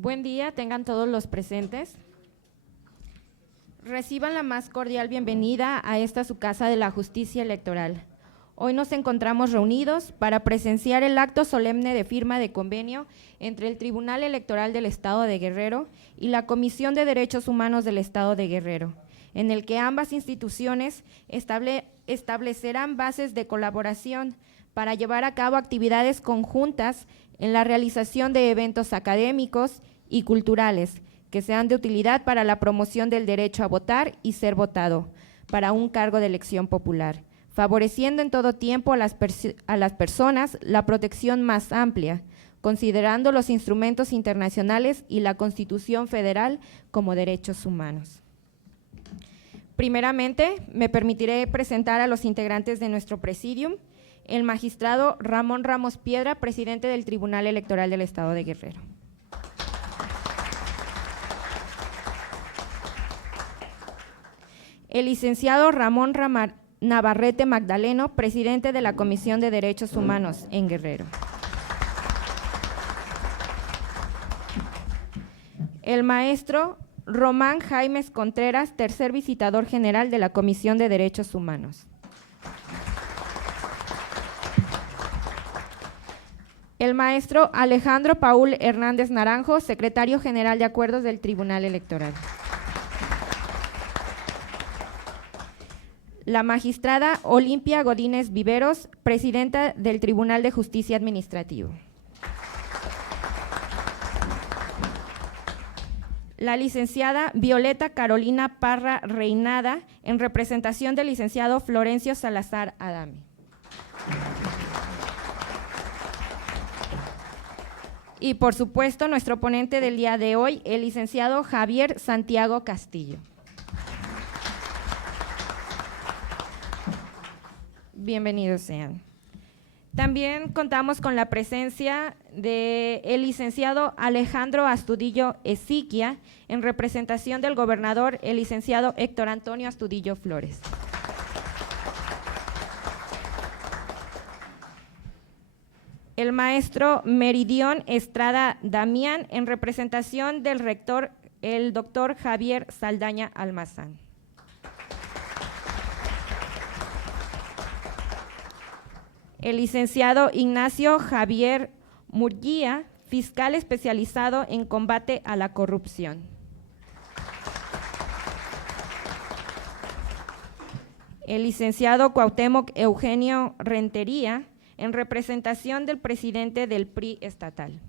Buen día, tengan todos los presentes. Reciban la más cordial bienvenida a esta su Casa de la Justicia Electoral. Hoy nos encontramos reunidos para presenciar el acto solemne de firma de convenio entre el Tribunal Electoral del Estado de Guerrero y la Comisión de Derechos Humanos del Estado de Guerrero, en el que ambas instituciones establecerán bases de colaboración para llevar a cabo actividades conjuntas en la realización de eventos académicos y culturales que sean de utilidad para la promoción del derecho a votar y ser votado para un cargo de elección popular, favoreciendo en todo tiempo a las personas la protección más amplia, considerando los instrumentos internacionales y la Constitución Federal como derechos humanos. Primeramente, me permitiré presentar a los integrantes de nuestro presidium: el magistrado Ramón Ramos Piedra, presidente del Tribunal Electoral del Estado de Guerrero. El licenciado Ramón Navarrete Magdaleno, presidente de la Comisión de Derechos Humanos en Guerrero. El maestro Román Jaimes Contreras, tercer visitador general de la Comisión de Derechos Humanos. El maestro Alejandro Paul Hernández Naranjo, secretario general de Acuerdos del Tribunal Electoral. La magistrada Olimpia Godínez Viveros, presidenta del Tribunal de Justicia Administrativo. La licenciada Violeta Carolina Parra Reinada, en representación del licenciado Florencio Salazar Adame. Y por supuesto, nuestro ponente del día de hoy, el licenciado Javier Santiago Castillo. Bienvenidos sean. También contamos con la presencia del licenciado Alejandro Astudillo Eziquia, en representación del gobernador, el licenciado Héctor Antonio Astudillo Flores. El maestro Meridión Estrada Damián, en representación del rector, el doctor Javier Saldaña Almazán. El licenciado Ignacio Javier Murguía, fiscal especializado en combate a la corrupción. El licenciado Cuauhtémoc Eugenio Rentería, en representación del presidente del PRI estatal.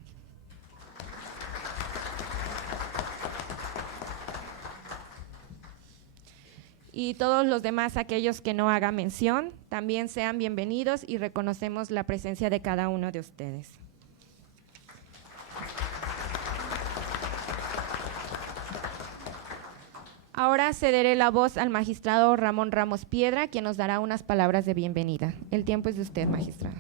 Y todos los demás, aquellos que no haga mención, también sean bienvenidos y reconocemos la presencia de cada uno de ustedes. Ahora cederé la voz al magistrado Ramón Ramos Piedra, quien nos dará unas palabras de bienvenida. El tiempo es de usted, magistrado.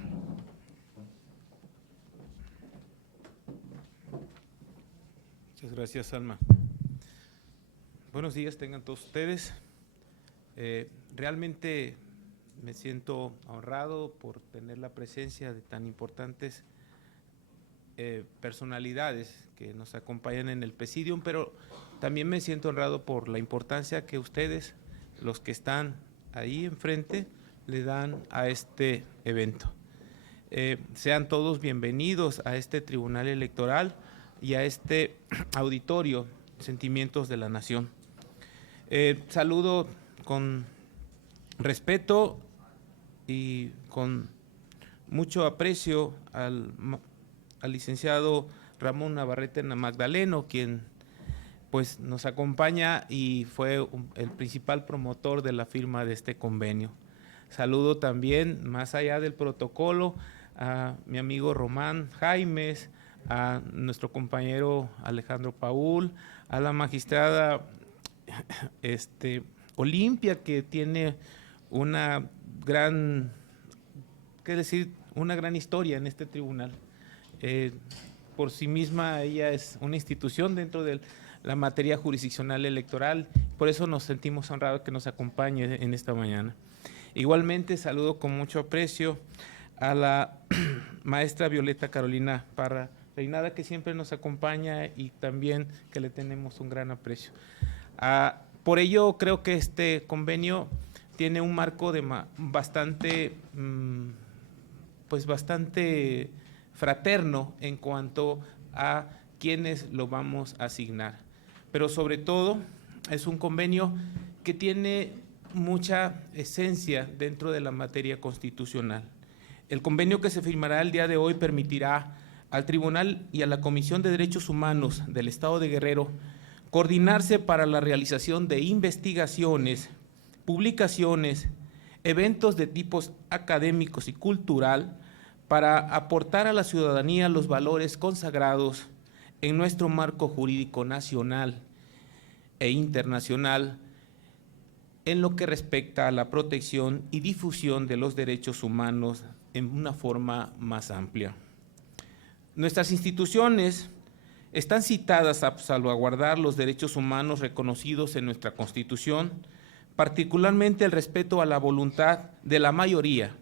Muchas gracias, Alma. Buenos días tengan todos ustedes. Realmente me siento honrado por tener la presencia de tan importantes personalidades que nos acompañan en el presidium, pero también me siento honrado por la importancia que ustedes, los que están ahí enfrente, le dan a este evento. Sean todos bienvenidos a este Tribunal Electoral y a este auditorio Sentimientos de la Nación. Saludo con respeto y con mucho aprecio al licenciado Ramón Navarrete Magdaleno, quien pues nos acompaña y fue el principal promotor de la firma de este convenio. Saludo también, más allá del protocolo, a mi amigo Román Jaimes, a nuestro compañero Alejandro Paul, a la magistrada Olimpia, que tiene una gran, una gran historia en este tribunal. Por sí misma ella es una institución dentro de la materia jurisdiccional electoral, por eso nos sentimos honrados que nos acompañe en esta mañana. Igualmente saludo con mucho aprecio a la maestra Violeta Carolina Parra Reinada, que siempre nos acompaña y también que le tenemos un gran aprecio. Por ello, creo que este convenio tiene un marco de bastante fraterno en cuanto a quienes lo vamos a asignar. Pero sobre todo es un convenio que tiene mucha esencia dentro de la materia constitucional. El convenio que se firmará el día de hoy permitirá al Tribunal y a la Comisión de Derechos Humanos del Estado de Guerrero coordinarse para la realización de investigaciones, publicaciones, eventos de tipos académicos y cultural para aportar a la ciudadanía los valores consagrados en nuestro marco jurídico nacional e internacional en lo que respecta a la protección y difusión de los derechos humanos en una forma más amplia. Nuestras instituciones están citadas a salvaguardar los derechos humanos reconocidos en nuestra Constitución, particularmente el respeto a la voluntad de la mayoría,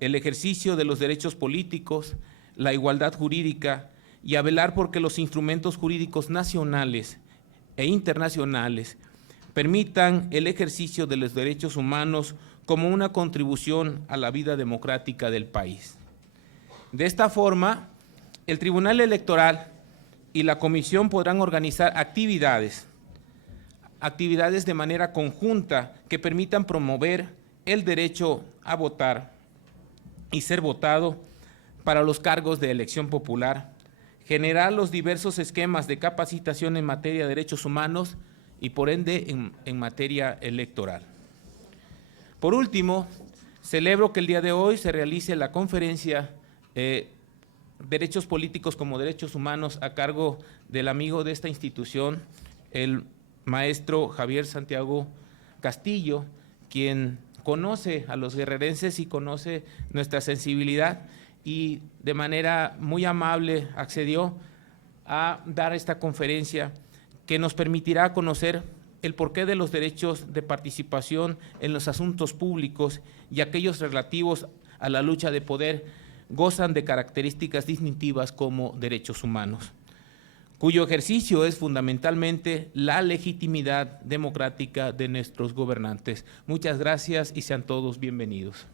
el ejercicio de los derechos políticos, la igualdad jurídica y a velar porque los instrumentos jurídicos nacionales e internacionales permitan el ejercicio de los derechos humanos como una contribución a la vida democrática del país. De esta forma, el Tribunal Electoral y la Comisión podrán organizar actividades de manera conjunta que permitan promover el derecho a votar y ser votado para los cargos de elección popular, generar los diversos esquemas de capacitación en materia de derechos humanos y por ende en materia electoral. Por último, celebro que el día de hoy se realice la conferencia Derechos Políticos como Derechos Humanos a cargo del amigo de esta institución, el maestro Javier Santiago Castillo, quien conoce a los guerrerenses y conoce nuestra sensibilidad y de manera muy amable accedió a dar esta conferencia que nos permitirá conocer el porqué de los derechos de participación en los asuntos públicos y aquellos relativos a la lucha de poder gozan de características distintivas como derechos humanos, cuyo ejercicio es fundamentalmente la legitimidad democrática de nuestros gobernantes. Muchas gracias y sean todos bienvenidos.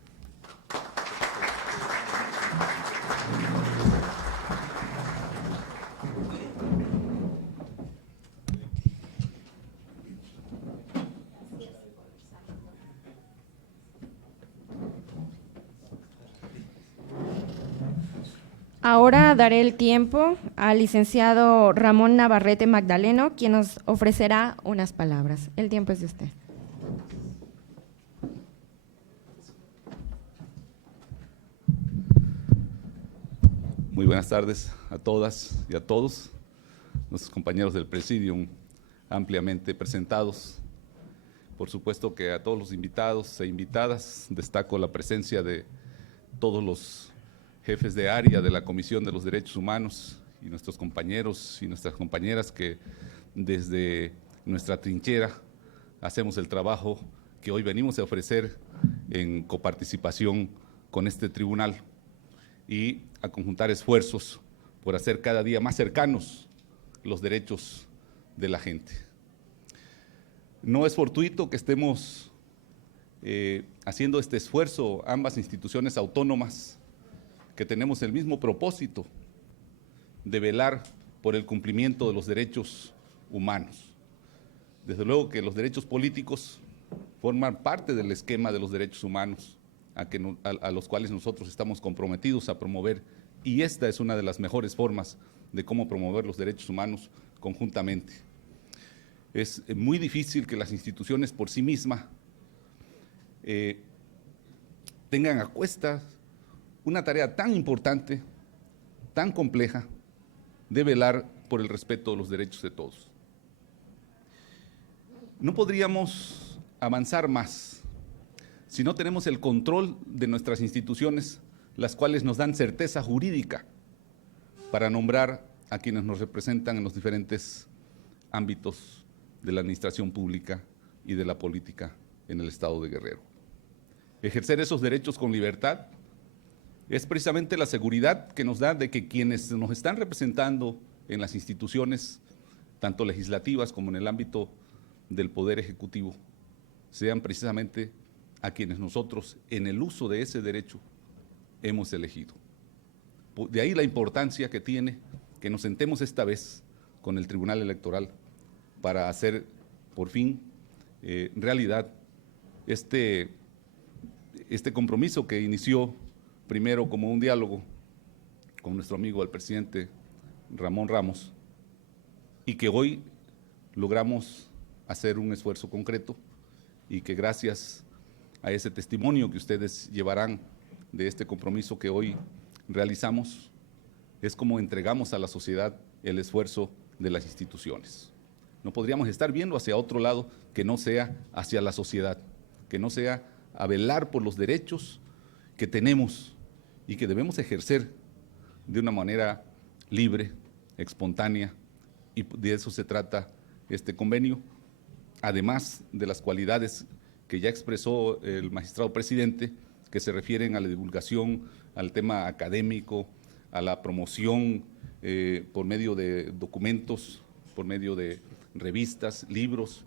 Ahora daré el tiempo al licenciado Ramón Navarrete Magdaleno, quien nos ofrecerá unas palabras. El tiempo es de usted. Muy buenas tardes a todas y a todos, nuestros compañeros del Presidium ampliamente presentados. Por supuesto que a todos los invitados e invitadas destaco la presencia de todos los jefes de área de la Comisión de los Derechos Humanos y nuestros compañeros y nuestras compañeras que desde nuestra trinchera hacemos el trabajo que hoy venimos a ofrecer en coparticipación con este tribunal y a conjuntar esfuerzos por hacer cada día más cercanos los derechos de la gente. No es fortuito que estemos haciendo este esfuerzo ambas instituciones autónomas que tenemos el mismo propósito de velar por el cumplimiento de los derechos humanos. Desde luego que los derechos políticos forman parte del esquema de los derechos humanos a los cuales nosotros estamos comprometidos a promover, y esta es una de las mejores formas de cómo promover los derechos humanos conjuntamente. Es muy difícil que las instituciones por sí mismas tengan a cuestas una tarea tan importante, tan compleja, de velar por el respeto de los derechos de todos. No podríamos avanzar más si no tenemos el control de nuestras instituciones, las cuales nos dan certeza jurídica para nombrar a quienes nos representan en los diferentes ámbitos de la administración pública y de la política en el Estado de Guerrero. Ejercer esos derechos con libertad es precisamente la seguridad que nos da de que quienes nos están representando en las instituciones, tanto legislativas como en el ámbito del Poder Ejecutivo, sean precisamente a quienes nosotros, en el uso de ese derecho, hemos elegido. De ahí la importancia que tiene que nos sentemos esta vez con el Tribunal Electoral para hacer, por fin, realidad este compromiso que inició primero como un diálogo con nuestro amigo el presidente Ramón Ramos, y que hoy logramos hacer un esfuerzo concreto, y que gracias a ese testimonio que ustedes llevarán de este compromiso que hoy realizamos, es como entregamos a la sociedad el esfuerzo de las instituciones. No podríamos estar viendo hacia otro lado que no sea hacia la sociedad, que no sea a velar por los derechos que tenemos y que debemos ejercer de una manera libre, espontánea, y de eso se trata este convenio, además de las cualidades que ya expresó el magistrado presidente, que se refieren a la divulgación, al tema académico, a la promoción por medio de documentos, por medio de revistas, libros,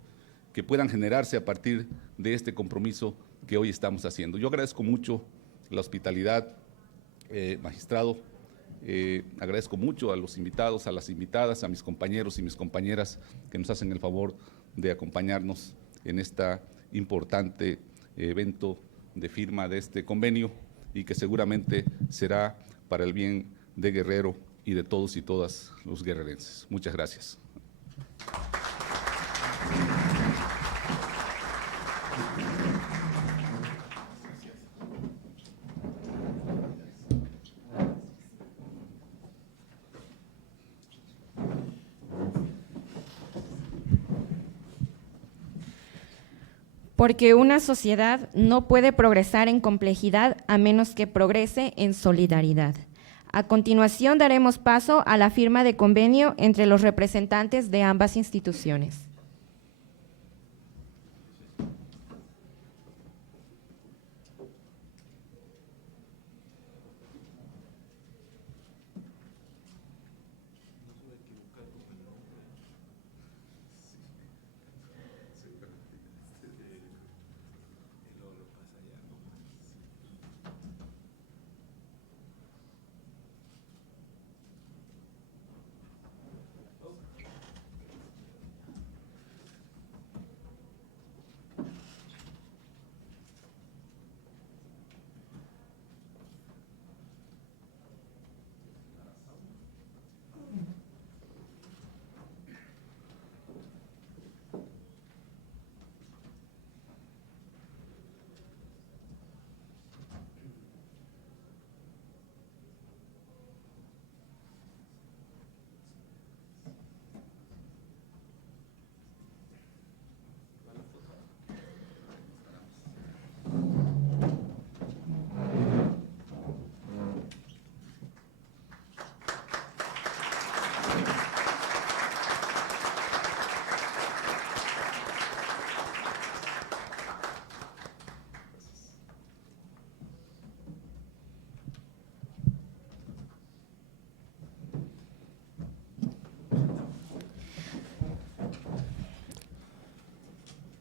que puedan generarse a partir de este compromiso que hoy estamos haciendo. Yo agradezco mucho la hospitalidad, magistrado, agradezco mucho a los invitados, a las invitadas, a mis compañeros y mis compañeras que nos hacen el favor de acompañarnos en este importante evento de firma de este convenio, y que seguramente será para el bien de Guerrero y de todos y todas los guerrerenses. Muchas gracias. Porque una sociedad no puede progresar en complejidad a menos que progrese en solidaridad. A continuación daremos paso a la firma de convenio entre los representantes de ambas instituciones.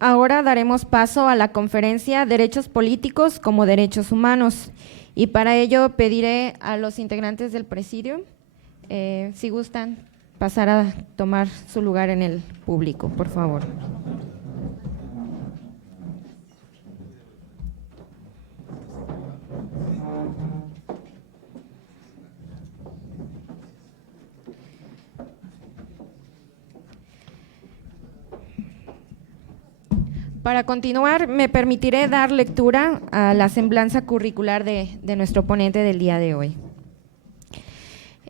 Ahora daremos paso a la conferencia Derechos Políticos como Derechos Humanos, y para ello pediré a los integrantes del presidio, si gustan, pasar a tomar su lugar en el público, por favor. Para continuar, me permitiré dar lectura a la semblanza curricular de nuestro ponente del día de hoy.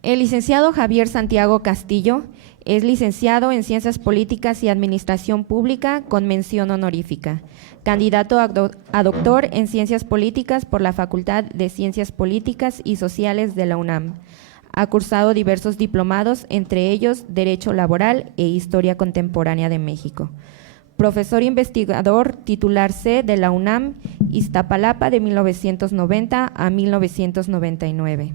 El licenciado Javier Santiago Castillo es licenciado en Ciencias Políticas y Administración Pública con mención honorífica, candidato a doctor en Ciencias Políticas por la Facultad de Ciencias Políticas y Sociales de la UNAM. Ha cursado diversos diplomados, entre ellos Derecho Laboral e Historia Contemporánea de México. profesor investigador titular C de la UNAM, Iztapalapa de 1990 a 1999,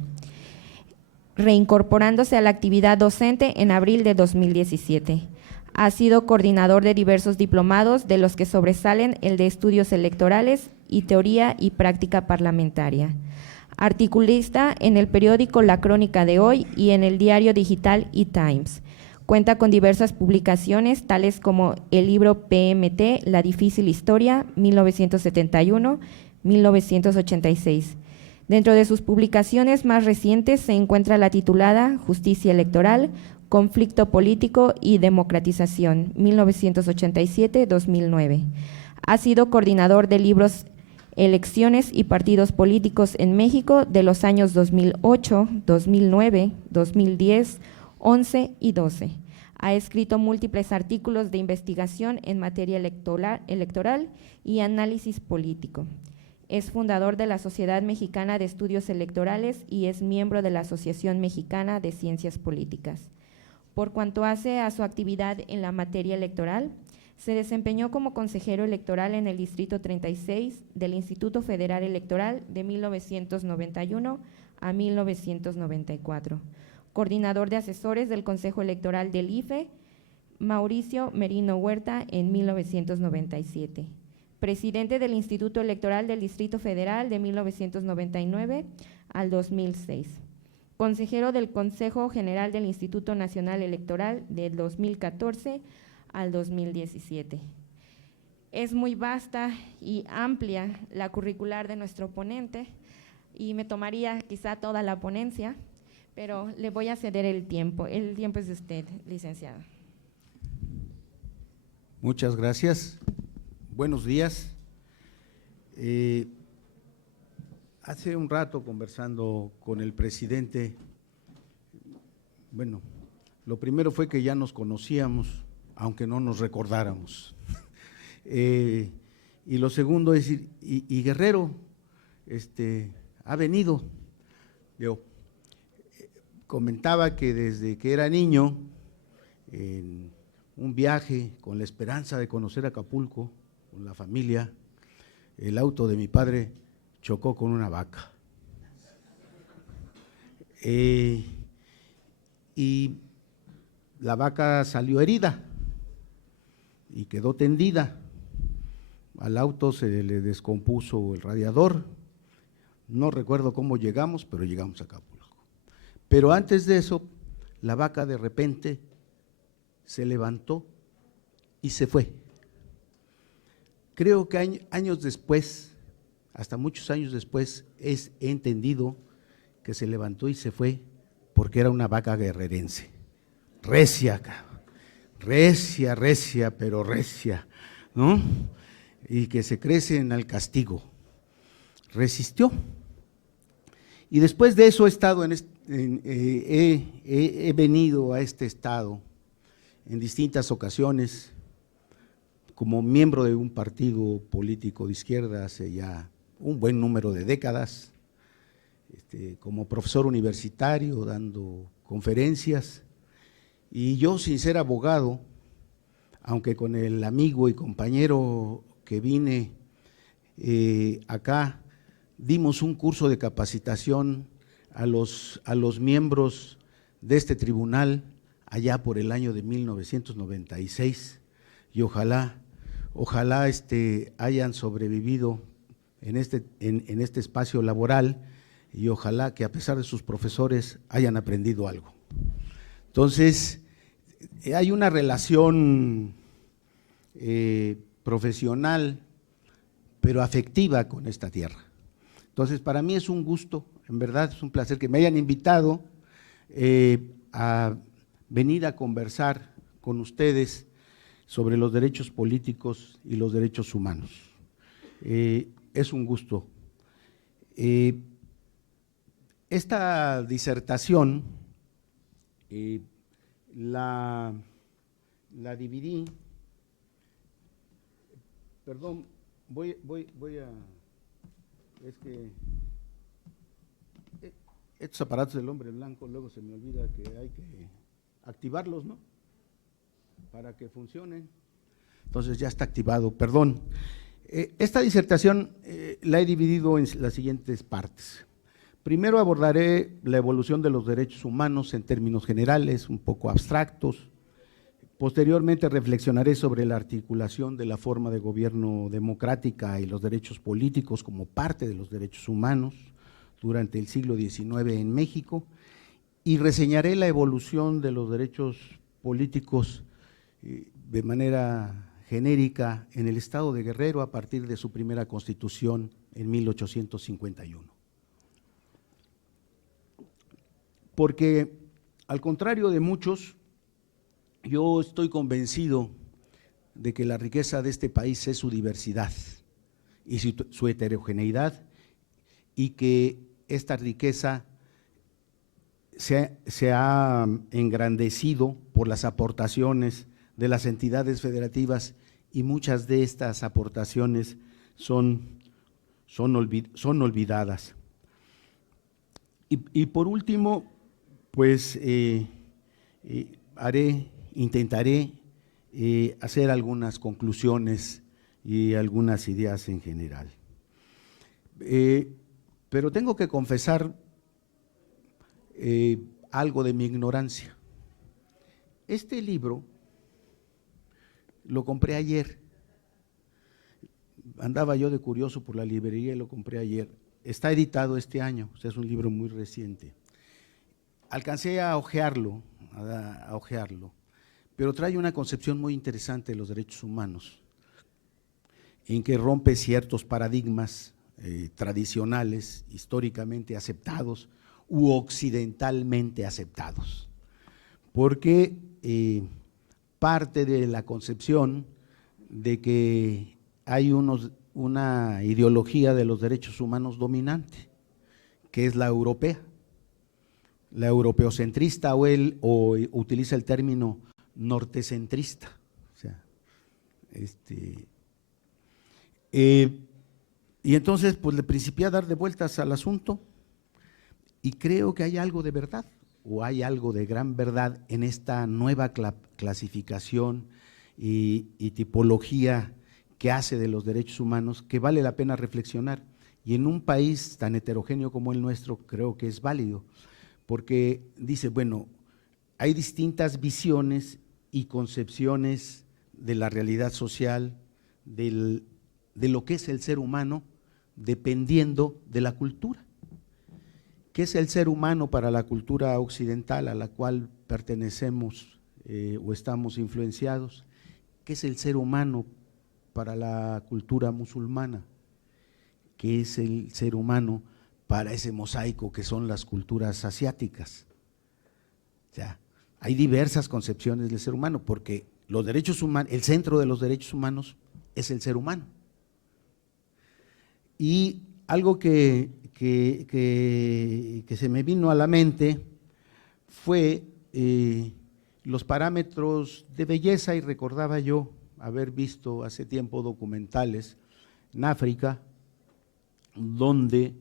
reincorporándose a la actividad docente en abril de 2017. Ha sido coordinador de diversos diplomados, de los que sobresalen el de Estudios Electorales y Teoría y Práctica Parlamentaria. Articulista en el periódico La Crónica de Hoy y en el diario digital eTimes. Cuenta con diversas publicaciones, tales como el libro PMT, La difícil historia, 1971-1986. Dentro de sus publicaciones más recientes se encuentra la titulada Justicia Electoral, Conflicto Político y Democratización, 1987-2009. Ha sido coordinador de libros Elecciones y Partidos Políticos en México de los años 2008, 2009, 2010, 11 y 12. Ha escrito múltiples artículos de investigación en materia electoral y análisis político. Es fundador de la Sociedad Mexicana de Estudios Electorales y es miembro de la Asociación Mexicana de Ciencias Políticas. Por cuanto hace a su actividad en la materia electoral, se desempeñó como consejero electoral en el Distrito 36 del Instituto Federal Electoral de 1991 a 1994, coordinador de asesores del Consejo Electoral del IFE, Mauricio Merino Huerta, en 1997, presidente del Instituto Electoral del Distrito Federal de 1999 al 2006, consejero del Consejo General del Instituto Nacional Electoral del 2014 al 2017. Es muy vasta y amplia la curricular de nuestro ponente y me tomaría quizá toda la ponencia, pero le voy a ceder el tiempo. El tiempo es de usted, licenciado. Muchas gracias. Buenos días. Hace un rato conversando con el presidente, bueno, lo primero fue que ya nos conocíamos, aunque no nos recordáramos. Y lo segundo es decir, y Guerrero ha venido. Yo comentaba que desde que era niño, en un viaje con la esperanza de conocer Acapulco, con la familia, el auto de mi padre chocó con una vaca. Y la vaca salió herida y quedó tendida. Al auto se le descompuso el radiador. No recuerdo cómo llegamos, pero llegamos a Acapulco. Pero antes de eso, la vaca de repente se levantó y se fue. Creo que años después, hasta muchos años después, he entendido que se levantó y se fue porque era una vaca guerrerense, recia, pero recia, ¿no? Y que se crecen al castigo. Resistió. Y después de eso he estado he venido a este estado en distintas ocasiones como miembro de un partido político de izquierda hace ya un buen número de décadas, como profesor universitario dando conferencias, y yo, sin ser abogado, aunque con el amigo y compañero que vine acá, dimos un curso de capacitación a los miembros de este tribunal allá por el año de 1996, y ojalá hayan sobrevivido en este espacio laboral, y ojalá que a pesar de sus profesores hayan aprendido algo. Entonces, hay una relación profesional, pero afectiva con esta tierra. Entonces, para mí es un gusto, en verdad es un placer que me hayan invitado a venir a conversar con ustedes sobre los derechos políticos y los derechos humanos. Es un gusto. Esta disertación la dividí, perdón, voy a, es que estos aparatos del hombre blanco luego se me olvida que hay que activarlos, ¿no?, para que funcionen. Entonces ya está activado, perdón. Esta disertación la he dividido en las siguientes partes. Primero abordaré la evolución de los derechos humanos en términos generales, un poco abstractos. Posteriormente reflexionaré sobre la articulación de la forma de gobierno democrática y los derechos políticos como parte de los derechos humanos durante el siglo XIX en México, y reseñaré la evolución de los derechos políticos de manera genérica en el estado de Guerrero a partir de su primera constitución en 1851. Porque, al contrario de muchos, yo estoy convencido de que la riqueza de este país es su diversidad y su heterogeneidad, y que esta riqueza se ha engrandecido por las aportaciones de las entidades federativas, y muchas de estas aportaciones son olvidadas. Y por último, pues intentaré hacer algunas conclusiones y algunas ideas en general. Pero tengo que confesar algo de mi ignorancia. Este libro lo compré ayer. Andaba yo de curioso por la librería y lo compré ayer. Está editado este año, o sea, es un libro muy reciente. Alcancé a hojearlo, pero trae una concepción muy interesante de los derechos humanos, en que rompe ciertos paradigmas tradicionales, históricamente aceptados u occidentalmente aceptados, porque parte de la concepción de que hay una ideología de los derechos humanos dominante, que es la europea, la europeocentrista, o utiliza el término nortecentrista. O sea, y entonces pues le principié a dar de vueltas al asunto, y creo que hay algo de verdad, o hay algo de gran verdad en esta nueva clasificación y tipología que hace de los derechos humanos, que vale la pena reflexionar. Y en un país tan heterogéneo como el nuestro, creo que es válido, porque dice, bueno, hay distintas visiones y concepciones de la realidad social, de lo que es el ser humano, dependiendo de la cultura. ¿Qué es el ser humano para la cultura occidental a la cual pertenecemos o estamos influenciados? ¿Qué es el ser humano para la cultura musulmana? ¿Qué es el ser humano para ese mosaico que son las culturas asiáticas? O sea, hay diversas concepciones del ser humano, porque los derechos humanos, el centro de los derechos humanos es el ser humano. Y algo que se me vino a la mente fue los parámetros de belleza, y recordaba yo haber visto hace tiempo documentales en África, donde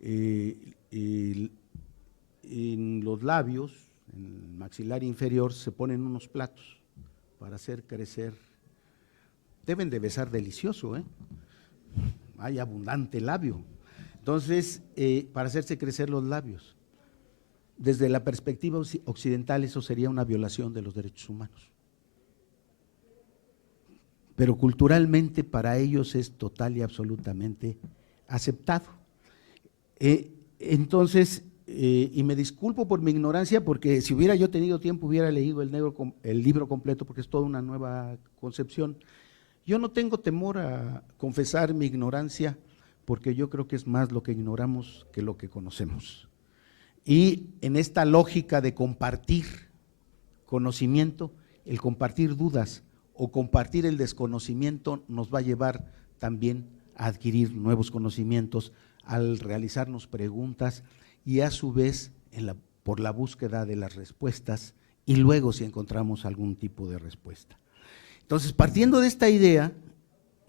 en los labios, en el maxilar inferior, se ponen unos platos para hacer crecer. Deben de besar delicioso, hay abundante labio. Entonces, para hacerse crecer los labios. Desde la perspectiva occidental, eso sería una violación de los derechos humanos. Pero culturalmente para ellos es total y absolutamente aceptado. Entonces, y me disculpo por mi ignorancia, porque si hubiera yo tenido tiempo hubiera leído el libro completo, porque es toda una nueva concepción. Yo no tengo temor a confesar mi ignorancia, porque yo creo que es más lo que ignoramos que lo que conocemos. Y en esta lógica de compartir conocimiento, el compartir dudas o compartir el desconocimiento nos va a llevar también a adquirir nuevos conocimientos al realizarnos preguntas, y a su vez por la búsqueda de las respuestas, y luego si encontramos algún tipo de respuesta. Entonces, partiendo de esta idea,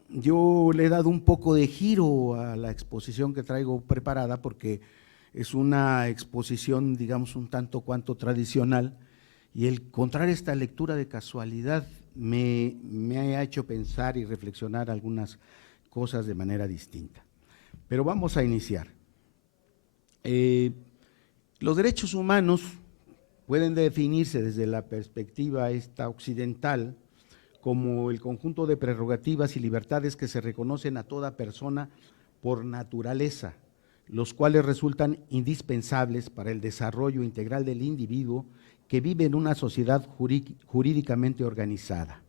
yo le he dado un poco de giro a la exposición que traigo preparada, porque es una exposición, digamos, un tanto cuanto tradicional, y el encontrar esta lectura de casualidad me ha hecho pensar y reflexionar algunas cosas de manera distinta. Pero vamos a iniciar. Los derechos humanos pueden definirse desde la perspectiva esta occidental como el conjunto de prerrogativas y libertades que se reconocen a toda persona por naturaleza, los cuales resultan indispensables para el desarrollo integral del individuo que vive en una sociedad jurídicamente organizada.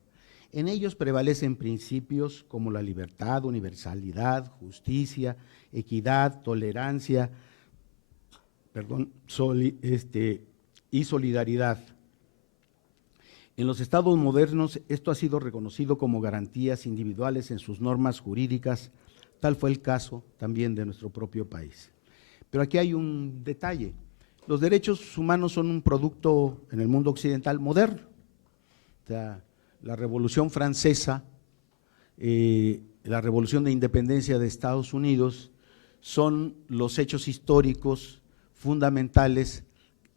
En ellos prevalecen principios como la libertad, universalidad, justicia, equidad, tolerancia, y solidaridad. En los estados modernos esto ha sido reconocido como garantías individuales en sus normas jurídicas, tal fue el caso también de nuestro propio país. Pero aquí hay un detalle: los derechos humanos son un producto en el mundo occidental moderno. O sea, la Revolución Francesa, la Revolución de Independencia de Estados Unidos, son los hechos históricos fundamentales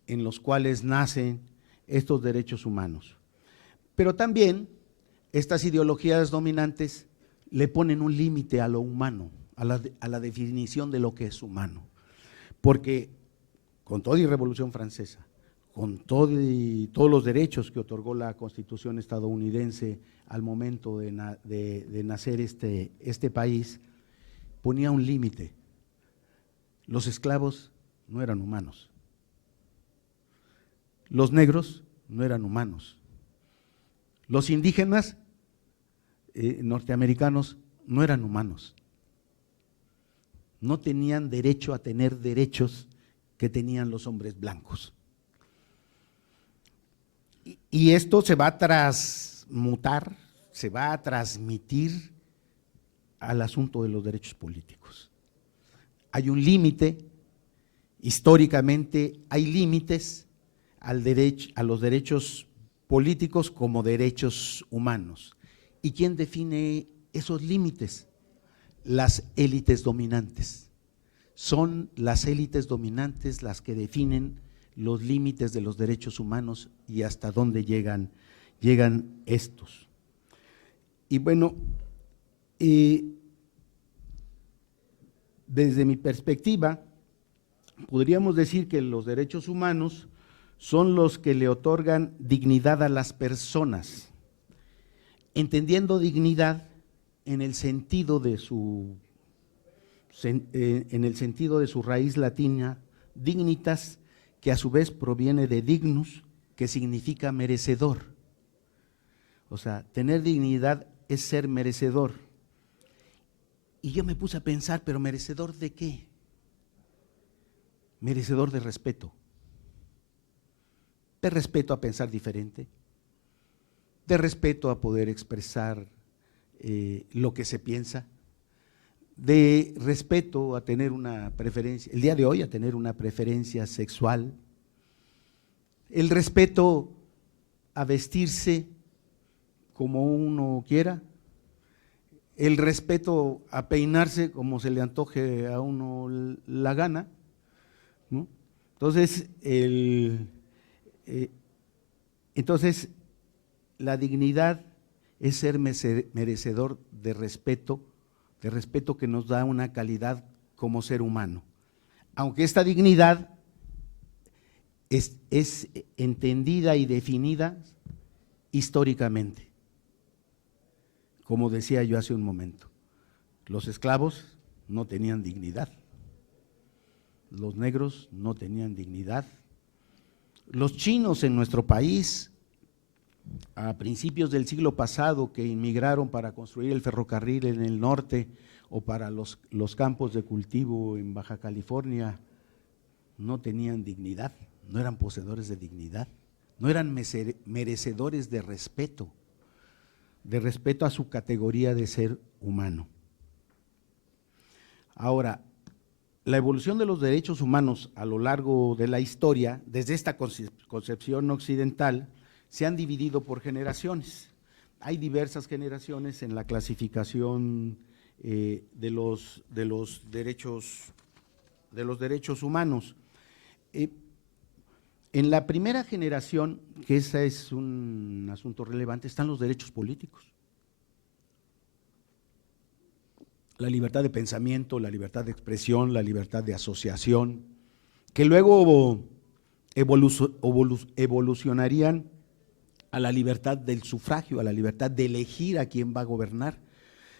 en los cuales nacen estos derechos humanos. Pero también estas ideologías dominantes le ponen un límite a lo humano, a la definición de lo que es humano. Porque con toda y Revolución Francesa, con todos los derechos que otorgó la Constitución estadounidense al momento de nacer este país, ponía un límite. Los esclavos no eran humanos. Los negros no eran humanos. Los indígenas norteamericanos no eran humanos. No tenían derecho a tener derechos que tenían los hombres blancos. Y esto se va a transmutar, se va a transmitir al asunto de los derechos políticos. Hay un límite, históricamente hay límites a los derechos políticos como derechos humanos. ¿Y quién define esos límites? Las élites dominantes. Son las élites dominantes las que definen los límites de los derechos humanos y hasta dónde llegan estos. Y bueno, desde mi perspectiva, podríamos decir que los derechos humanos son los que le otorgan dignidad a las personas, entendiendo dignidad en el sentido de su raíz latina, dignitas, que a su vez proviene de dignus, que significa merecedor. O sea, tener dignidad es ser merecedor. Y yo me puse a pensar, ¿pero merecedor de qué? Merecedor de respeto. De respeto a pensar diferente, de respeto a poder expresar lo que se piensa, de respeto a tener una preferencia, el día de hoy a tener una preferencia sexual, el respeto a vestirse como uno quiera, el respeto a peinarse como se le antoje a uno la gana, ¿no? Entonces, la dignidad es ser merecedor de respeto que nos da una calidad como ser humano. Aunque esta dignidad es entendida y definida históricamente. Como decía yo hace un momento, los esclavos no tenían dignidad, los negros no tenían dignidad. Los chinos en nuestro país, a principios del siglo pasado, que inmigraron para construir el ferrocarril en el norte o para los campos de cultivo en Baja California, no tenían dignidad, no eran poseedores de dignidad, no eran merecedores de respeto a su categoría de ser humano. Ahora, la evolución de los derechos humanos a lo largo de la historia, desde esta concepción occidental, se han dividido por generaciones. Hay diversas generaciones en la clasificación de los derechos humanos. En la primera generación, que ese es un asunto relevante, están los derechos políticos. La libertad de pensamiento, la libertad de expresión, la libertad de asociación, que luego evolucionarían a la libertad del sufragio, a la libertad de elegir a quién va a gobernar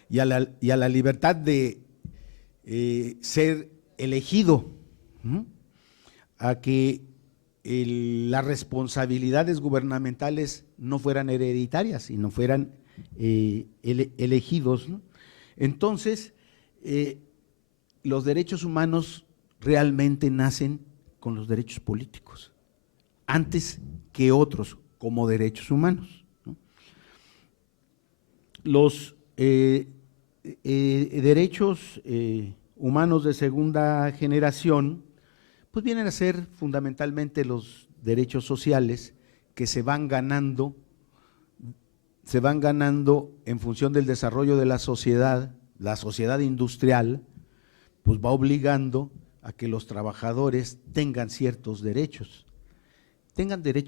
y a la libertad de ser elegido, a que las responsabilidades gubernamentales no fueran hereditarias, sino fueran elegidos, ¿no? Entonces, los derechos humanos realmente nacen con los derechos políticos, antes que otros como derechos humanos, ¿no? Los derechos humanos de segunda generación pues vienen a ser fundamentalmente los derechos sociales que se van ganando en función del desarrollo de la sociedad industrial, pues va obligando a que los trabajadores tengan ciertos derechos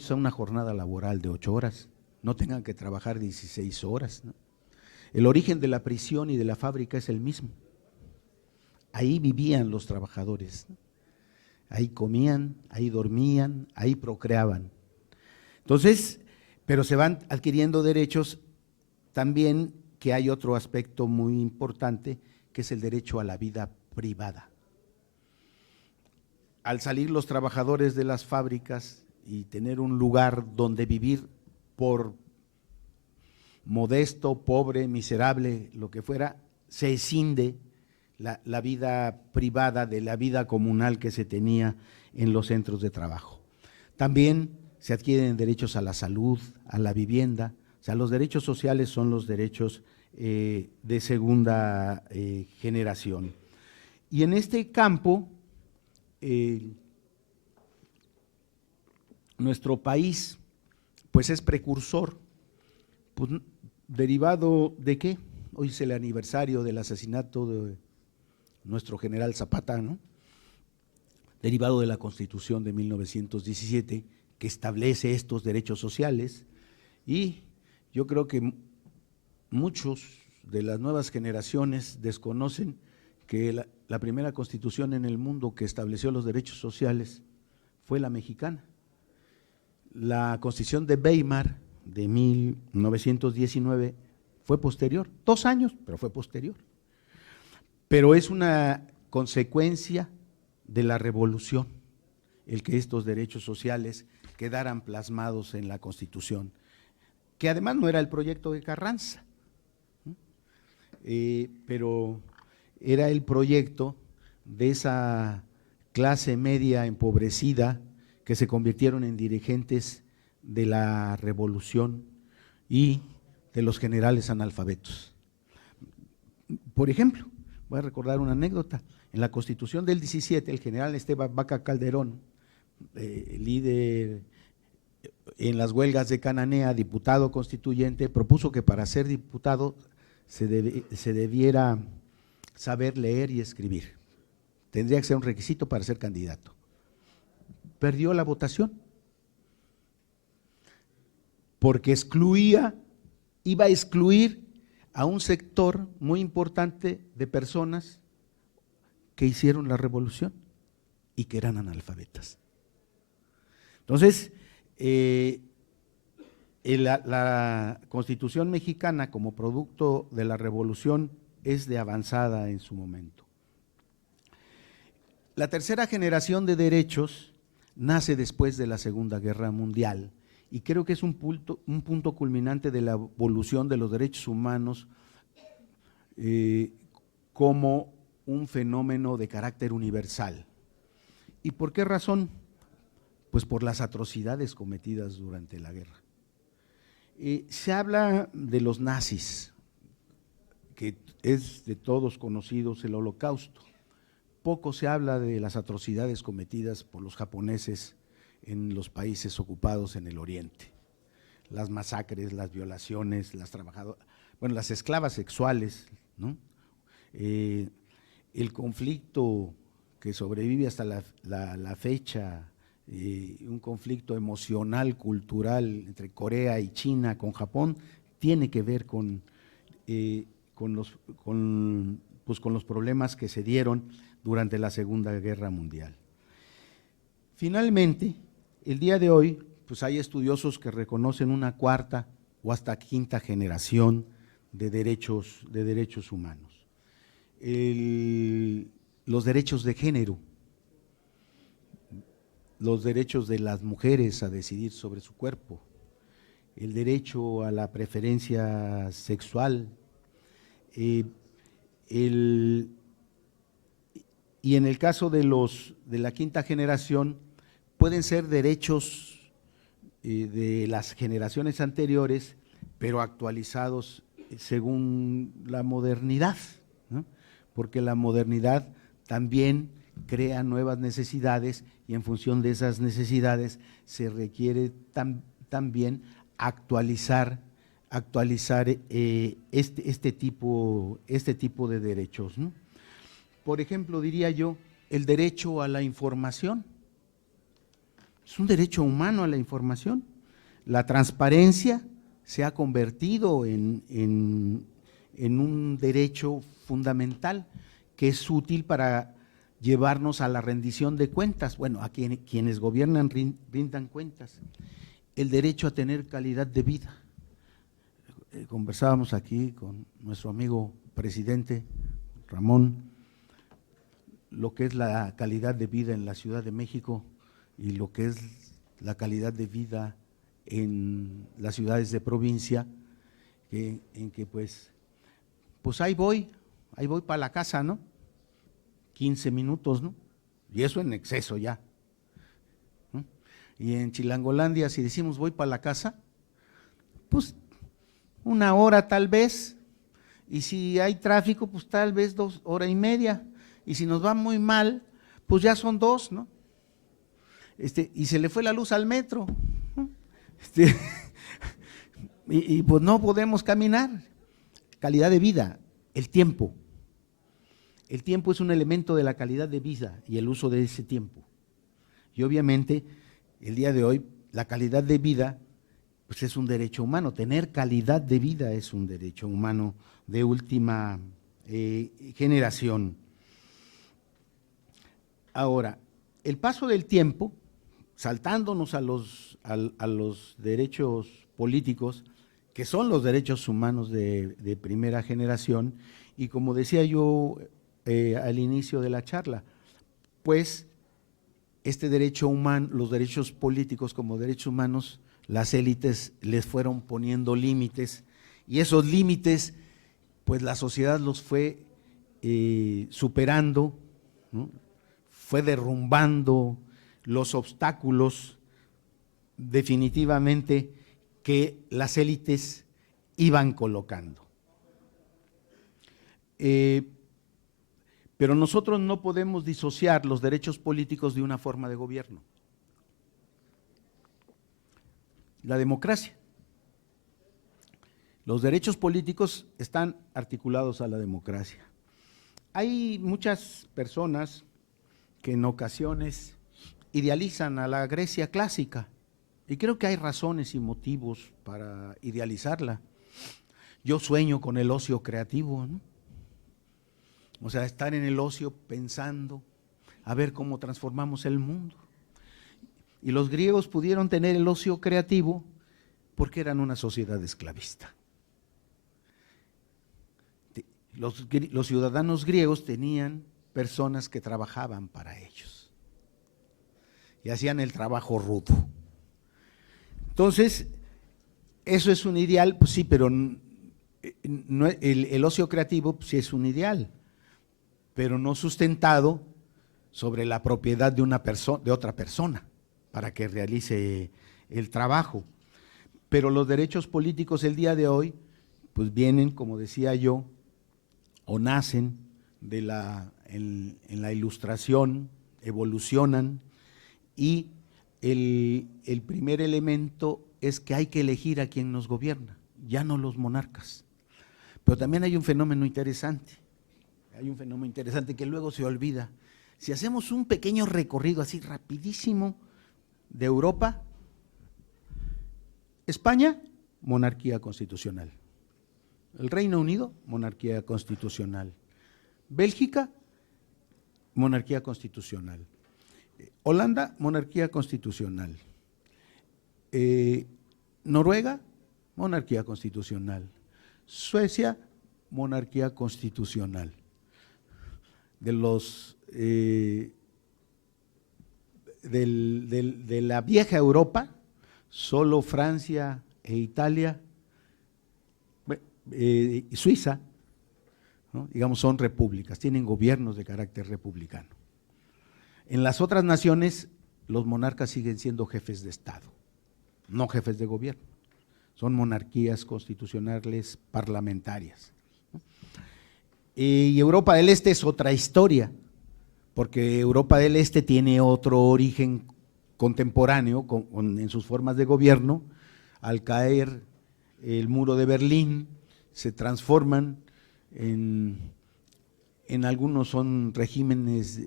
a una jornada laboral de 8 horas, no tengan que trabajar 16 horas, ¿no? El origen de la prisión y de la fábrica es el mismo. Ahí vivían los trabajadores, ¿no? Ahí comían, ahí dormían, ahí procreaban. Entonces, pero se van adquiriendo derechos también, que hay otro aspecto muy importante, que es el derecho a la vida privada. Al salir los trabajadores de las fábricas y tener un lugar donde vivir, por modesto, pobre, miserable, lo que fuera, se escinde la vida privada de la vida comunal que se tenía en los centros de trabajo. También se adquieren derechos a la salud, a la vivienda. O sea, los derechos sociales son los derechos de segunda generación. Y en este campo, nuestro país pues es precursor, pues, derivado de ¿qué? Hoy es el aniversario del asesinato de nuestro general Zapata, ¿no? Derivado de la Constitución de 1917, que establece estos derechos sociales, y yo creo que muchos de las nuevas generaciones desconocen que la primera constitución en el mundo que estableció los derechos sociales fue la mexicana. La Constitución de Weimar de 1919 fue posterior, 2 años, pero fue posterior. Pero es una consecuencia de la revolución el que estos derechos sociales quedaran plasmados en la Constitución, que además no era el proyecto de Carranza, pero era el proyecto de esa clase media empobrecida que se convirtieron en dirigentes de la revolución y de los generales analfabetos. Por ejemplo, voy a recordar una anécdota. En la Constitución del 17, el general Esteban Vaca Calderón, líder en las huelgas de Cananea, diputado constituyente, propuso que para ser diputado se debiera saber leer y escribir. Tendría que ser un requisito para ser candidato. Perdió la votación porque iba a excluir a un sector muy importante de personas que hicieron la revolución y que eran analfabetas. Entonces, la Constitución mexicana como producto de la revolución es de avanzada en su momento. La tercera generación de derechos nace después de la Segunda Guerra Mundial y creo que es un punto culminante de la evolución de los derechos humanos como un fenómeno de carácter universal. ¿Y por qué razón? Pues por las atrocidades cometidas durante la guerra. Se habla de los nazis, que es de todos conocidos el Holocausto. Poco se habla de las atrocidades cometidas por los japoneses en los países ocupados en el Oriente. Las masacres, las violaciones, las esclavas sexuales, ¿no? El conflicto que sobrevive hasta la fecha un conflicto emocional, cultural entre Corea y China con Japón, tiene que ver con los problemas que se dieron durante la Segunda Guerra Mundial. Finalmente, el día de hoy, pues hay estudiosos que reconocen una cuarta o hasta quinta generación de derechos humanos. Los derechos de género, los derechos de las mujeres a decidir sobre su cuerpo, el derecho a la preferencia sexual, y en el caso de la quinta generación, pueden ser derechos de las generaciones anteriores, pero actualizados según la modernidad, ¿no? Porque la modernidad también crea nuevas necesidades y en función de esas necesidades se requiere también actualizar este tipo de derechos, ¿no? Por ejemplo, diría yo, el derecho a la información. Es un derecho humano a la información. La transparencia se ha convertido en un derecho fundamental que es útil para llevarnos a la rendición de cuentas. Bueno, a quienes gobiernan rindan cuentas. El derecho a tener calidad de vida. Conversábamos aquí con nuestro amigo presidente Ramón, lo que es la calidad de vida en la Ciudad de México y lo que es la calidad de vida en las ciudades de provincia, en que pues ahí voy para la casa, ¿no? 15 minutos, ¿no? Y eso en exceso ya, ¿no? Y en Chilangolandia, si decimos voy para la casa, pues 1 hora tal vez, y si hay tráfico, pues tal vez 2 horas y media, y si nos va muy mal, pues ya son 2, ¿no? Y se le fue la luz al metro, ¿no? Y pues no podemos caminar. Calidad de vida, el tiempo. El tiempo es un elemento de la calidad de vida y el uso de ese tiempo. Y obviamente, el día de hoy, la calidad de vida pues es un derecho humano. Tener calidad de vida es un derecho humano de última generación. Ahora, el paso del tiempo, saltándonos a los derechos políticos, que son los derechos humanos de primera generación, y como decía yo al inicio de la charla, pues este derecho humano, los derechos políticos como derechos humanos, las élites les fueron poniendo límites, y esos límites, pues la sociedad los fue superando, ¿no? Fue derrumbando los obstáculos definitivamente que las élites iban colocando. Pero nosotros no podemos disociar los derechos políticos de una forma de gobierno. La democracia. Los derechos políticos están articulados a la democracia. Hay muchas personas que en ocasiones idealizan a la Grecia clásica, y creo que hay razones y motivos para idealizarla. Yo sueño con el ocio creativo, ¿no? O sea, estar en el ocio pensando a ver cómo transformamos el mundo. Y los griegos pudieron tener el ocio creativo porque eran una sociedad esclavista. Los ciudadanos griegos tenían personas que trabajaban para ellos y hacían el trabajo rudo. Entonces, eso es un ideal, pues sí, pero el ocio creativo pues sí es un ideal, pero no sustentado sobre la propiedad de otra persona para que realice el trabajo. Pero los derechos políticos el día de hoy, pues vienen, como decía yo, o nacen en la Ilustración, evolucionan, y el primer elemento es que hay que elegir a quien nos gobierna, ya no los monarcas. Pero también hay un fenómeno interesante, que luego se olvida. Si hacemos un pequeño recorrido así rapidísimo de Europa, España, monarquía constitucional. El Reino Unido, monarquía constitucional. Bélgica, monarquía constitucional. Holanda, monarquía constitucional. Noruega, monarquía constitucional. Suecia, monarquía constitucional. De la vieja Europa, solo Francia e Italia y Suiza, ¿no?, digamos, son repúblicas, tienen gobiernos de carácter republicano. En las otras naciones, los monarcas siguen siendo jefes de Estado, no jefes de gobierno, son monarquías constitucionales parlamentarias. Y Europa del Este es otra historia, porque Europa del Este tiene otro origen contemporáneo en sus formas de gobierno. Al caer el muro de Berlín, se transforman en algunos son regímenes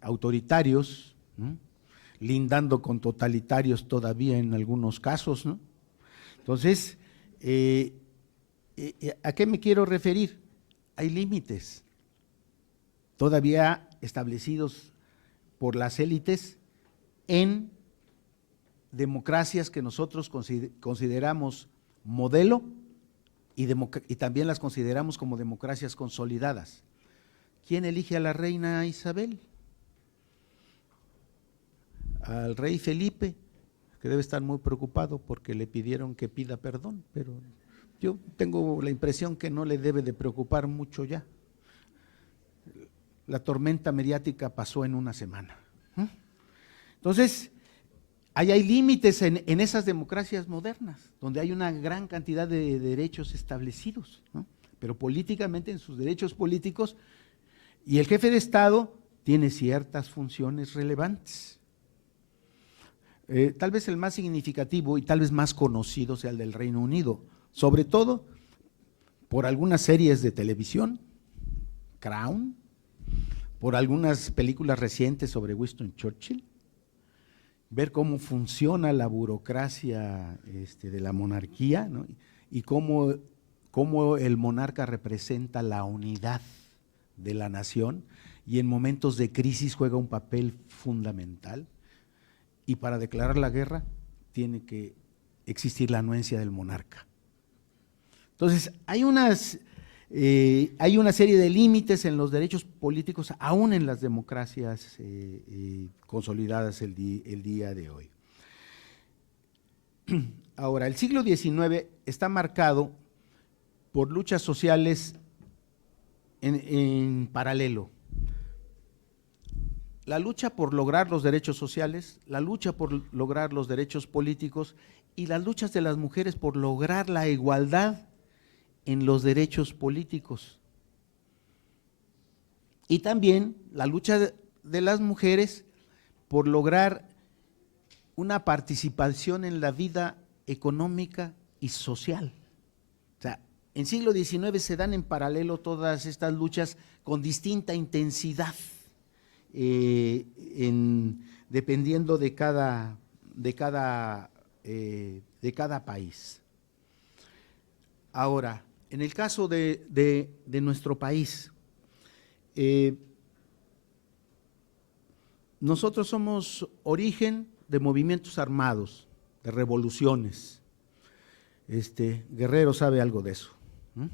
autoritarios, ¿no?, lindando con totalitarios todavía en algunos casos, ¿no? Entonces, ¿a qué me quiero referir? Hay límites todavía establecidos por las élites en democracias que nosotros consideramos modelo y también las consideramos como democracias consolidadas. ¿Quién elige a la reina Isabel? Al rey Felipe, que debe estar muy preocupado porque le pidieron que pida perdón, pero yo tengo la impresión que no le debe de preocupar mucho ya. La tormenta mediática pasó en una semana. Entonces, hay límites en esas democracias modernas, donde hay una gran cantidad de derechos establecidos, ¿no?, pero políticamente en sus derechos políticos, y el jefe de Estado tiene ciertas funciones relevantes. Tal vez el más significativo y tal vez más conocido sea el del Reino Unido, sobre todo por algunas series de televisión, Crown, por algunas películas recientes sobre Winston Churchill, ver cómo funciona la burocracia de la monarquía, ¿no?, y cómo el monarca representa la unidad de la nación y en momentos de crisis juega un papel fundamental. Y para declarar la guerra tiene que existir la anuencia del monarca. Entonces, hay una serie de límites en los derechos políticos, aún en las democracias consolidadas el día de hoy. Ahora, el siglo XIX está marcado por luchas sociales en paralelo. La lucha por lograr los derechos sociales, la lucha por lograr los derechos políticos y las luchas de las mujeres por lograr la igualdad en los derechos políticos. Y también la lucha de las mujeres por lograr una participación en la vida económica y social. O sea, en siglo XIX se dan en paralelo todas estas luchas con distinta intensidad, dependiendo de cada país. Ahora, en el caso de nuestro país, nosotros somos origen de movimientos armados, de revoluciones. Guerrero sabe algo de eso, ¿no?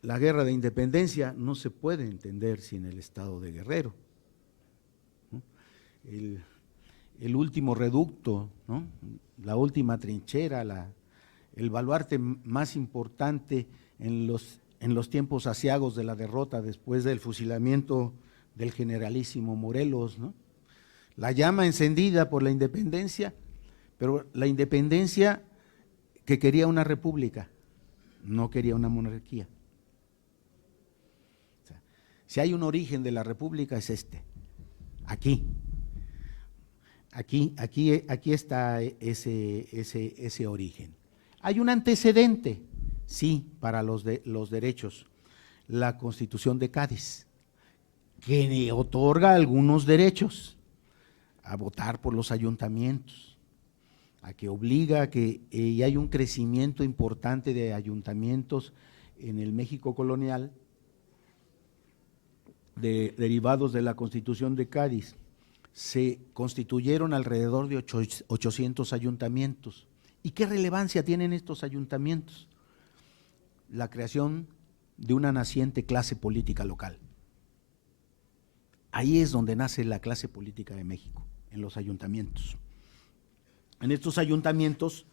La guerra de independencia no se puede entender sin el estado de Guerrero, ¿no? El último reducto, ¿no?, la última trinchera, el baluarte más importante en los tiempos aciagos de la derrota después del fusilamiento del generalísimo Morelos, ¿no? La llama encendida por la independencia, pero la independencia que quería una república, no quería una monarquía. O sea, si hay un origen de la república es aquí está ese origen. Hay un antecedente, sí, para los derechos, la Constitución de Cádiz, que otorga algunos derechos a votar por los ayuntamientos, a que obliga a que y hay un crecimiento importante de ayuntamientos en el México colonial derivados de la Constitución de Cádiz. Se constituyeron alrededor de 800 ayuntamientos. ¿Y qué relevancia tienen estos ayuntamientos? La creación de una naciente clase política local. Ahí es donde nace la clase política de México, en los ayuntamientos. En estos ayuntamientos,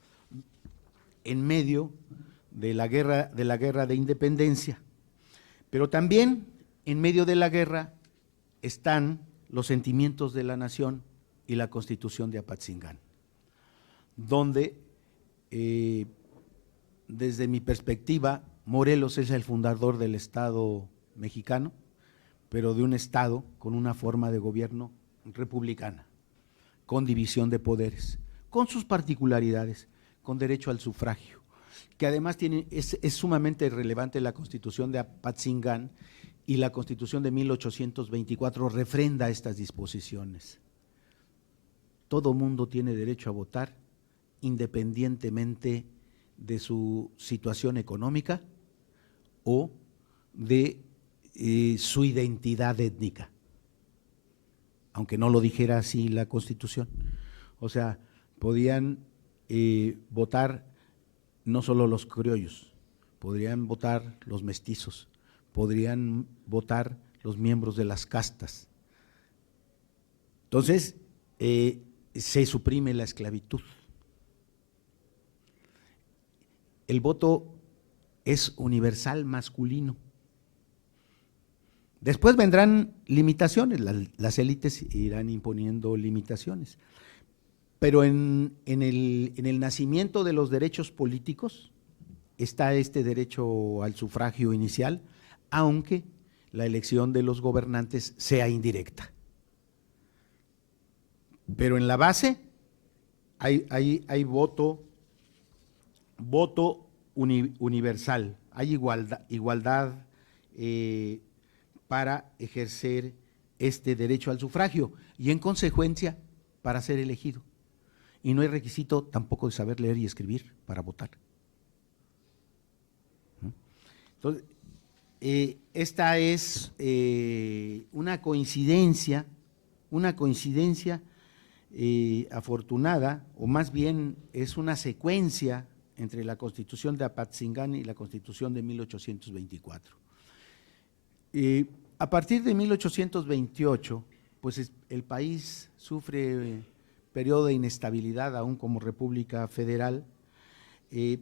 en medio de la guerra de independencia, pero también en medio de la guerra están los sentimientos de la nación y la Constitución de Apatzingán, donde desde mi perspectiva, Morelos es el fundador del Estado mexicano, pero de un Estado con una forma de gobierno republicana, con división de poderes, con sus particularidades, con derecho al sufragio, que además es sumamente relevante la Constitución de Apatzingán, y la Constitución de 1824 refrenda estas disposiciones. Todo mundo tiene derecho a votar, independientemente de su situación económica o de su identidad étnica, aunque no lo dijera así la Constitución. O sea, podían votar no solo los criollos, podrían votar los mestizos, podrían votar los miembros de las castas. Entonces, se suprime la esclavitud. El voto es universal masculino. Después vendrán limitaciones, las élites irán imponiendo limitaciones, pero en el nacimiento de los derechos políticos está este derecho al sufragio inicial, aunque la elección de los gobernantes sea indirecta. Pero en la base hay voto universal, hay igualdad para ejercer este derecho al sufragio y en consecuencia para ser elegido. Y no hay requisito tampoco de saber leer y escribir para votar. Entonces, esta es una coincidencia afortunada, o más bien es una secuencia entre la Constitución de Apatzingán y la Constitución de 1824. A partir de 1828, pues el país sufre periodo de inestabilidad aún como República Federal y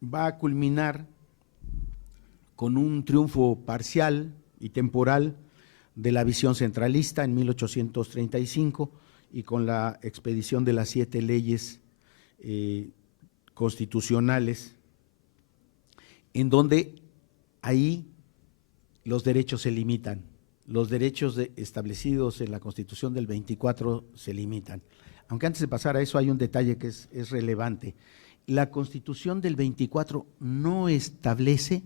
va a culminar con un triunfo parcial y temporal de la visión centralista en 1835 y con la expedición de las 7 leyes constitucionales, en donde ahí los derechos se limitan, los derechos establecidos en la Constitución del 24 se limitan. Aunque antes de pasar a eso hay un detalle que es relevante. La Constitución del 24 no establece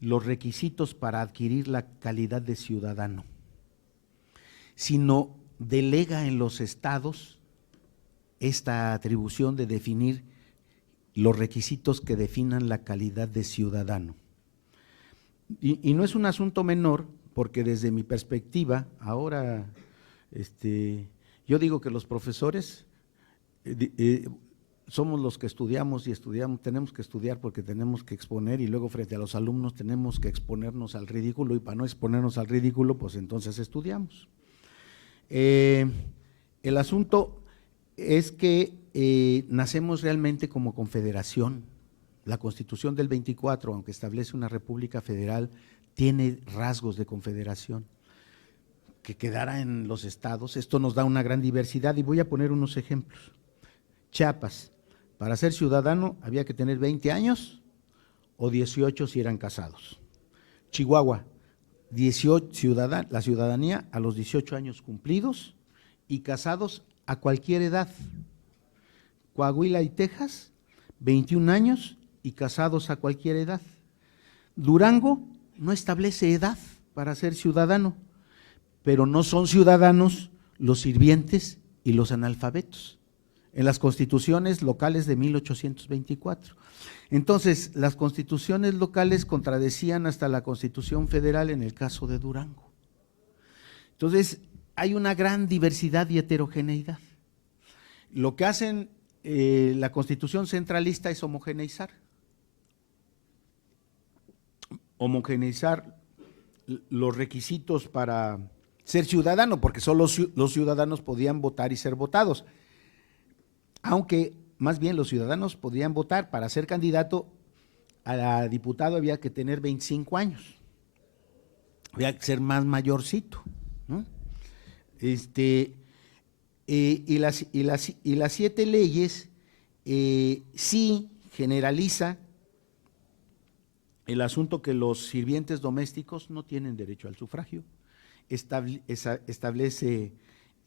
los requisitos para adquirir la calidad de ciudadano, sino delega en los estados esta atribución de definir los requisitos que definan la calidad de ciudadano. Y no es un asunto menor, porque desde mi perspectiva, ahora yo digo que los profesores somos los que estudiamos, tenemos que estudiar porque tenemos que exponer y luego frente a los alumnos tenemos que exponernos al ridículo y para no exponernos al ridículo, pues entonces estudiamos. El asunto es que nacemos realmente como confederación. La Constitución del 24, aunque establece una república federal, tiene rasgos de confederación que quedará en los estados. Esto nos da una gran diversidad y voy a poner unos ejemplos. Chiapas, para ser ciudadano había que tener 20 años o 18 si eran casados. Chihuahua, la ciudadanía a los 18 años cumplidos y casados a cualquier edad. Coahuila y Texas, 21 años y casados a cualquier edad. Durango no establece edad para ser ciudadano, pero no son ciudadanos los sirvientes y los analfabetos, en las constituciones locales de 1824. Entonces, las constituciones locales contradecían hasta la Constitución Federal en el caso de Durango. Entonces, hay una gran diversidad y heterogeneidad. Lo que hacen la Constitución centralista es homogeneizar los requisitos para ser ciudadano, porque solo los ciudadanos podían votar y ser votados, aunque más bien los ciudadanos podían votar. Para ser candidato a diputado había que tener 25 años, había que ser más mayorcito, ¿no? Y las 7 leyes sí generaliza el asunto que los sirvientes domésticos no tienen derecho al sufragio, establece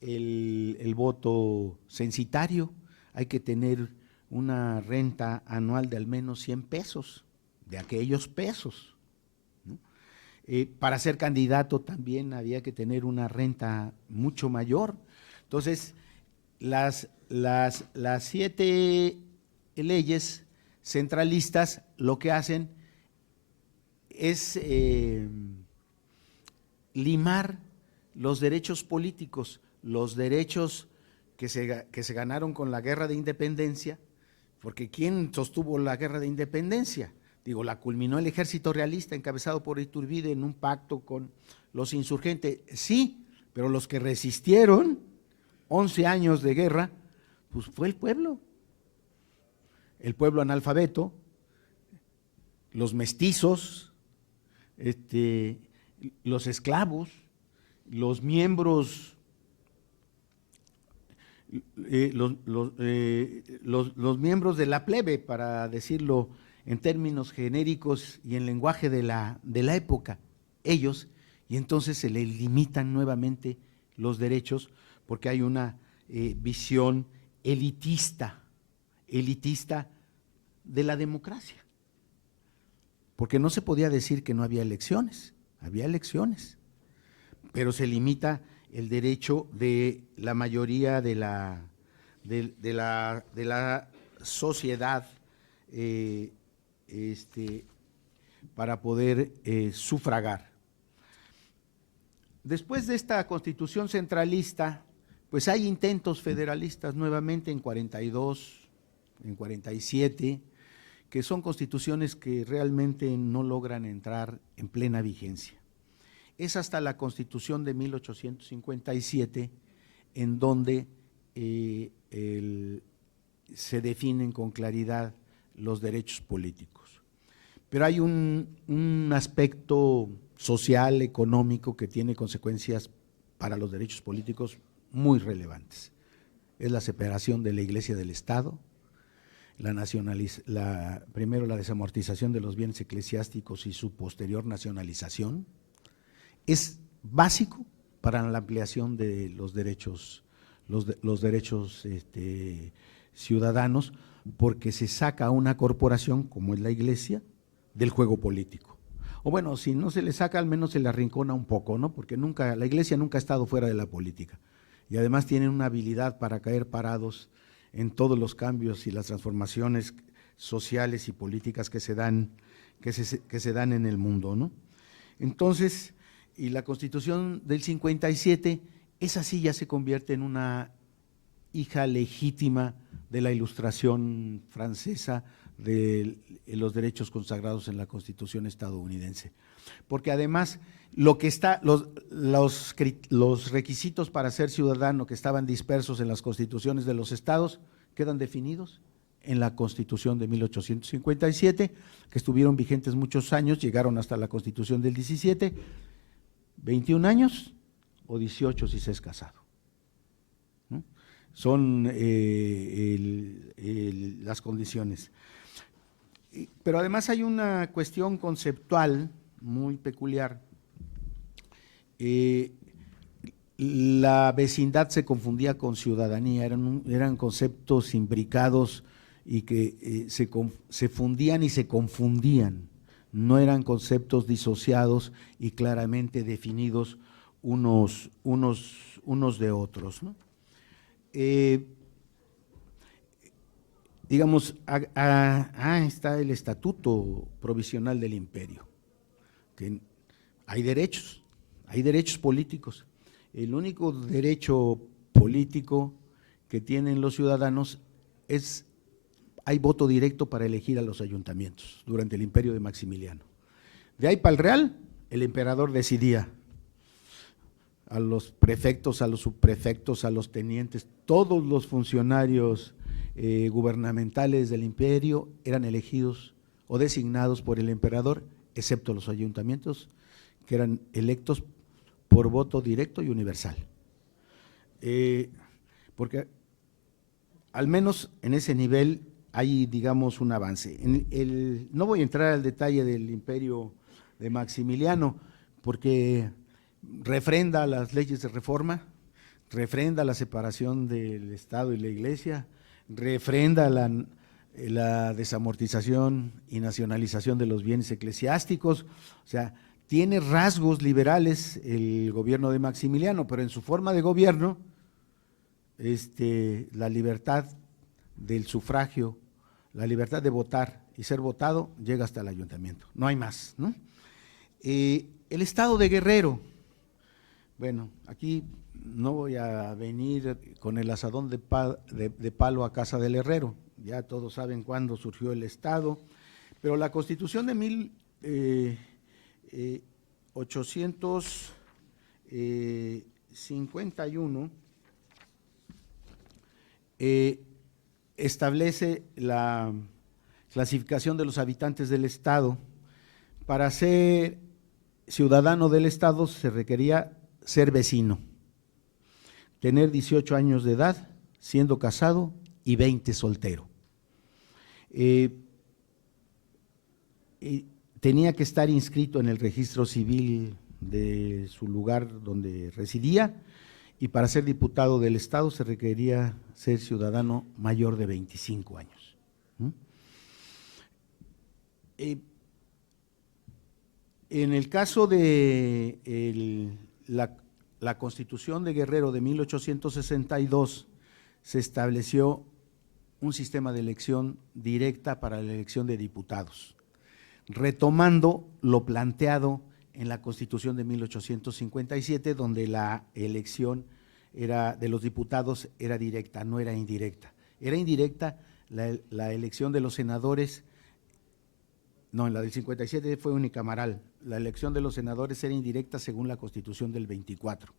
el voto censitario, hay que tener una renta anual de al menos 100 pesos, de aquellos pesos, ¿no? Para ser candidato también había que tener una renta mucho mayor. Entonces, las 7 leyes centralistas lo que hacen es limar los derechos políticos, los derechos que se ganaron con la guerra de independencia, porque ¿quién sostuvo la guerra de independencia? Digo, la culminó el ejército realista encabezado por Iturbide en un pacto con los insurgentes, sí, pero los que resistieron 11 años de guerra, pues fue el pueblo analfabeto, los mestizos, los esclavos, los miembros, los miembros de la plebe, para decirlo en términos genéricos y en lenguaje de la época, ellos, y entonces se les limitan nuevamente los derechos porque hay una visión elitista de la democracia. Porque no se podía decir que no había elecciones, pero se limita el derecho de la mayoría de la sociedad para poder sufragar. Después de esta constitución centralista, pues hay intentos federalistas nuevamente en 42, en 47, que son constituciones que realmente no logran entrar en plena vigencia. Es hasta la Constitución de 1857 en donde se definen con claridad los derechos políticos. Pero hay un aspecto social, económico, que tiene consecuencias para los derechos políticos muy relevantes. Es la separación de la Iglesia del Estado, primero la desamortización de los bienes eclesiásticos y su posterior nacionalización. Es básico para la ampliación de los derechos, ciudadanos, porque se saca a una corporación como es la Iglesia del juego político. O bueno, si no se le saca, al menos se le arrincona un poco, ¿no? Porque la Iglesia nunca ha estado fuera de la política y además tienen una habilidad para caer parados en todos los cambios y las transformaciones sociales y políticas que se dan en el mundo, ¿no? Entonces, y la Constitución del 57, esa sí ya se convierte en una hija legítima de la Ilustración francesa, de los derechos consagrados en la Constitución estadounidense. Porque además los requisitos para ser ciudadano que estaban dispersos en las constituciones de los estados quedan definidos en la Constitución de 1857, que estuvieron vigentes muchos años, llegaron hasta la Constitución del 17, 21 años o 18 si se es casado, ¿no? Son las condiciones. Pero además hay una cuestión conceptual muy peculiar. La vecindad se confundía con ciudadanía, eran conceptos imbricados y que se fundían y se confundían, no eran conceptos disociados y claramente definidos unos de otros, ¿no? Digamos, está el Estatuto Provisional del Imperio, que hay derechos políticos. El único derecho político que tienen los ciudadanos hay voto directo para elegir a los ayuntamientos durante el imperio de Maximiliano. De ahí para el Real, el emperador decidía a los prefectos, a los subprefectos, a los tenientes, todos los funcionarios gubernamentales del imperio eran elegidos o designados por el emperador, excepto los ayuntamientos, que eran electos por voto directo y universal. Porque al menos en ese nivel hay, digamos, un avance. No voy a entrar al detalle del imperio de Maximiliano, porque refrenda las leyes de reforma, refrenda la separación del Estado y la Iglesia, refrenda la desamortización y nacionalización de los bienes eclesiásticos, o sea, tiene rasgos liberales el gobierno de Maximiliano, pero en su forma de gobierno, la libertad del sufragio, la libertad de votar y ser votado llega hasta el ayuntamiento, no hay más, ¿no? El estado de Guerrero, bueno, aquí no voy a venir con el asadón de palo a casa del herrero, ya todos saben cuándo surgió el estado, pero la Constitución de 1851 establece la clasificación de los habitantes del estado. Para ser ciudadano del estado se requería ser vecino, tener 18 años de edad, siendo casado, y 20 soltero. Tenía que estar inscrito en el registro civil de su lugar donde residía, y para ser diputado del estado se requería ser ciudadano mayor de 25 años. En el caso de la Constitución de Guerrero de 1862 se estableció un sistema de elección directa para la elección de diputados, retomando lo planteado en la Constitución de 1857, donde la elección de los diputados era directa, no era indirecta. Era indirecta la elección de los senadores, no, en la del 57 fue unicameral. La elección de los senadores era indirecta según la Constitución del 24,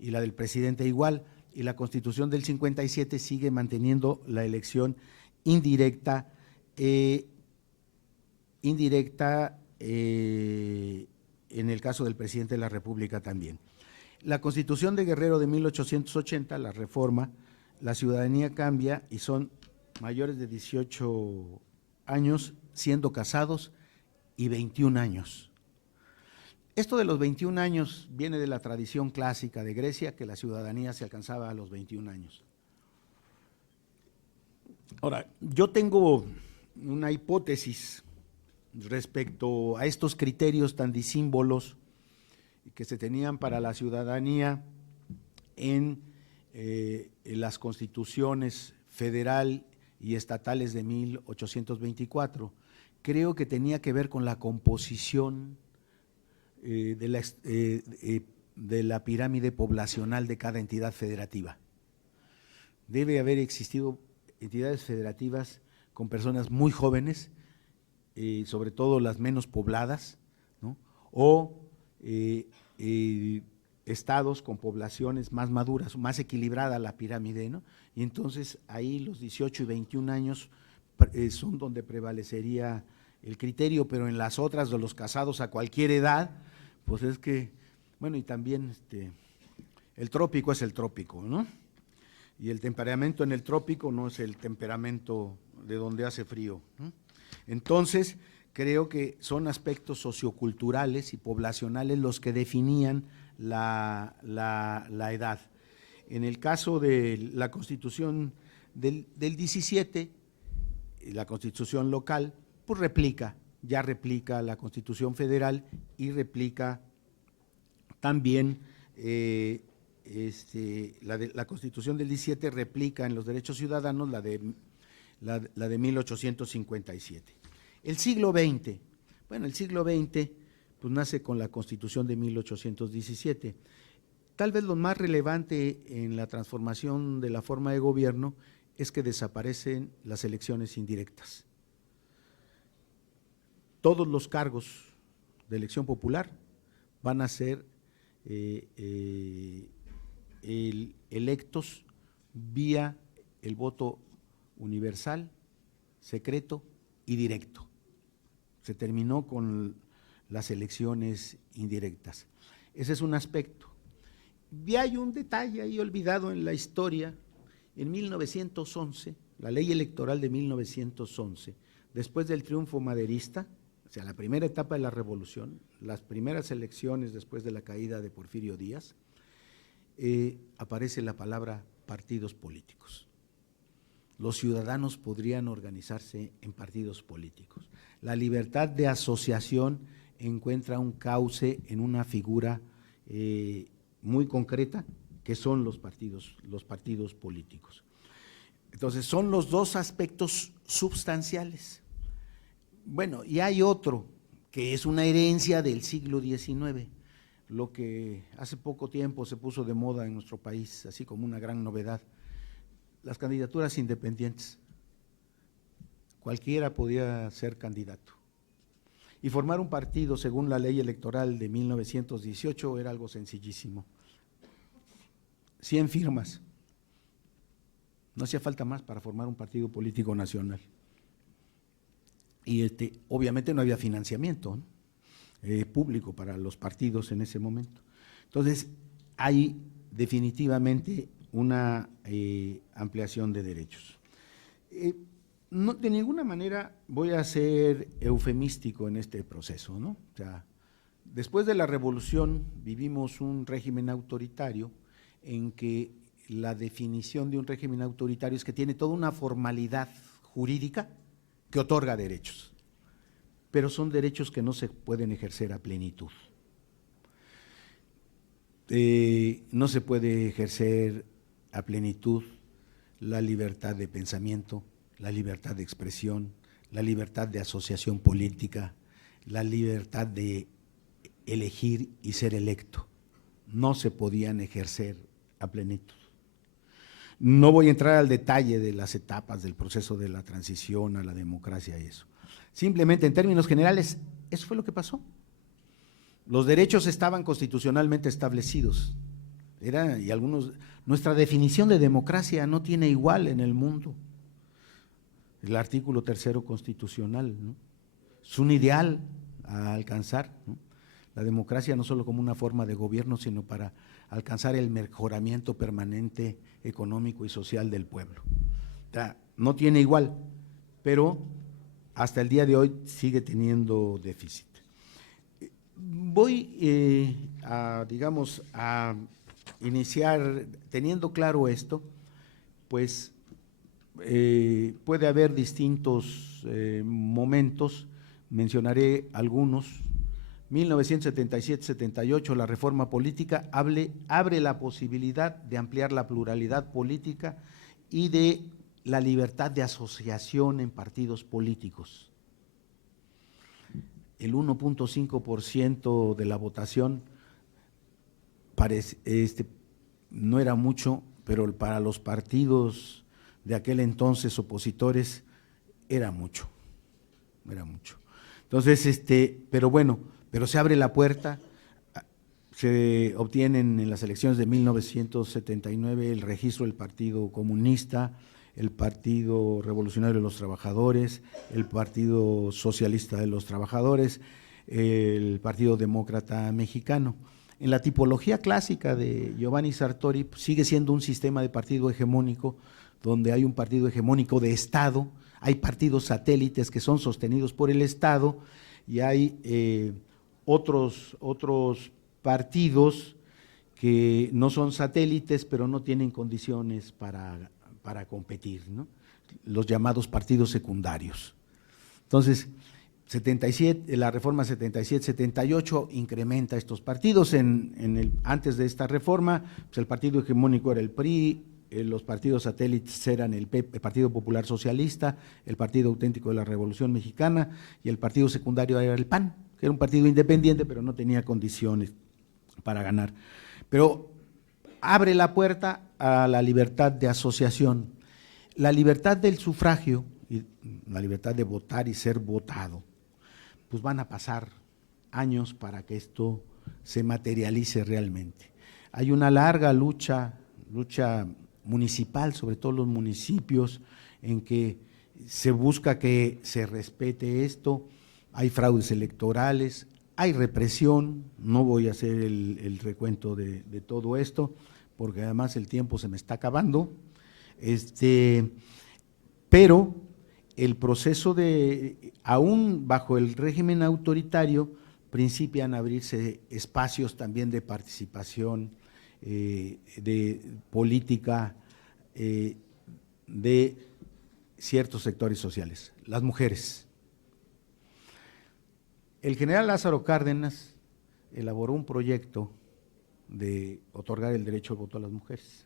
y la del presidente igual, y la Constitución del 57 sigue manteniendo la elección indirecta, en el caso del presidente de la República también. La Constitución de Guerrero de 1880, la reforma, la ciudadanía cambia y son mayores de 18 años siendo casados y 21 años. Esto de los 21 años viene de la tradición clásica de Grecia, que la ciudadanía se alcanzaba a los 21 años. Ahora, yo tengo una hipótesis respecto a estos criterios tan disímbolos que se tenían para la ciudadanía en las constituciones federal y estatales de 1824. Creo que tenía que ver con la composición de la pirámide poblacional de cada entidad federativa. Debe haber existido entidades federativas con personas muy jóvenes, sobre todo las menos pobladas, ¿no? O estados con poblaciones más maduras, más equilibrada la pirámide, ¿no? Y entonces ahí los 18 y 21 años son donde prevalecería el criterio, pero en las otras de los casados a cualquier edad, pues es que, bueno, y también el trópico es el trópico, ¿no? Y el temperamento en el trópico no es el temperamento de donde hace frío, ¿no? Entonces, creo que son aspectos socioculturales y poblacionales los que definían la edad. En el caso de la Constitución del 17, la Constitución local, pues replica ya replica la Constitución Federal y replica también la Constitución del 17 replica en los derechos ciudadanos la de 1857. El siglo XX, bueno, el siglo XX pues nace con la Constitución de 1817. Tal vez lo más relevante en la transformación de la forma de gobierno es que desaparecen las elecciones indirectas. Todos los cargos de elección popular van a ser electos vía el voto universal, secreto y directo. Se terminó con las elecciones indirectas. Ese es un aspecto. Y hay un detalle ahí olvidado en la historia. En 1911, la ley electoral de 1911, después del triunfo maderista, o sea, la primera etapa de la revolución, las primeras elecciones después de la caída de Porfirio Díaz, aparece la palabra partidos políticos. Los ciudadanos podrían organizarse en partidos políticos. La libertad de asociación encuentra un cauce en una figura muy concreta, que son los partidos políticos. Entonces, son los dos aspectos substanciales. Bueno, y hay otro, que es una herencia del siglo XIX, lo que hace poco tiempo se puso de moda en nuestro país, así como una gran novedad, las candidaturas independientes. Cualquiera podía ser candidato. Y formar un partido según la ley electoral de 1918 era algo sencillísimo. 100 firmas. No hacía falta más para formar un partido político nacional. Y obviamente no había financiamiento, ¿no? Público para los partidos en ese momento. Entonces, hay definitivamente una ampliación de derechos. No, de ninguna manera voy a ser eufemístico en este proceso, ¿no? O sea, después de la revolución vivimos un régimen autoritario en que la definición de un régimen autoritario es que tiene toda una formalidad jurídica que otorga derechos, pero son derechos que no se pueden ejercer a plenitud. No se puede ejercer a plenitud la libertad de pensamiento, la libertad de expresión, la libertad de asociación política, la libertad de elegir y ser electo. No se podían ejercer a plenitud. No voy a entrar al detalle de las etapas del proceso de la transición a la democracia y eso. Simplemente en términos generales, eso fue lo que pasó. Los derechos estaban constitucionalmente establecidos. Nuestra definición de democracia no tiene igual en el mundo. El artículo 3º constitucional, ¿no? Es un ideal a alcanzar, ¿no? La democracia no solo como una forma de gobierno, sino para alcanzar el mejoramiento permanente económico y social del pueblo. O sea, no tiene igual, pero hasta el día de hoy sigue teniendo déficit. Voy a iniciar teniendo claro esto, pues puede haber distintos momentos, mencionaré algunos. 1977-78, la reforma política abre la posibilidad de ampliar la pluralidad política y de la libertad de asociación en partidos políticos. El 1.5% de la votación no era mucho, pero para los partidos de aquel entonces opositores era mucho. Entonces, pero se abre la puerta, se obtienen en las elecciones de 1979 el registro del Partido Comunista, el Partido Revolucionario de los Trabajadores, el Partido Socialista de los Trabajadores, el Partido Demócrata Mexicano. En la tipología clásica de Giovanni Sartori sigue siendo un sistema de partido hegemónico, donde hay un partido hegemónico de Estado, hay partidos satélites que son sostenidos por el Estado y hay otros partidos que no son satélites, pero no tienen condiciones para competir, ¿no? Los llamados partidos secundarios. Entonces, 77, la reforma 77-78 incrementa estos partidos. Antes de esta reforma, pues el partido hegemónico era el PRI, los partidos satélites eran el Partido Popular Socialista, el Partido Auténtico de la Revolución Mexicana, y el partido secundario era el PAN, que era un partido independiente, pero no tenía condiciones para ganar. Pero abre la puerta a la libertad de asociación, la libertad del sufragio, y la libertad de votar y ser votado. Pues van a pasar años para que esto se materialice realmente. Hay una larga lucha municipal, sobre todo los municipios, en que se busca que se respete esto. Hay fraudes electorales, hay represión. No voy a hacer el recuento de todo esto, porque además el tiempo se me está acabando. Pero el proceso aún bajo el régimen autoritario, principian a abrirse espacios también de participación, de política de ciertos sectores sociales, las mujeres. El general Lázaro Cárdenas elaboró un proyecto de otorgar el derecho al voto a las mujeres.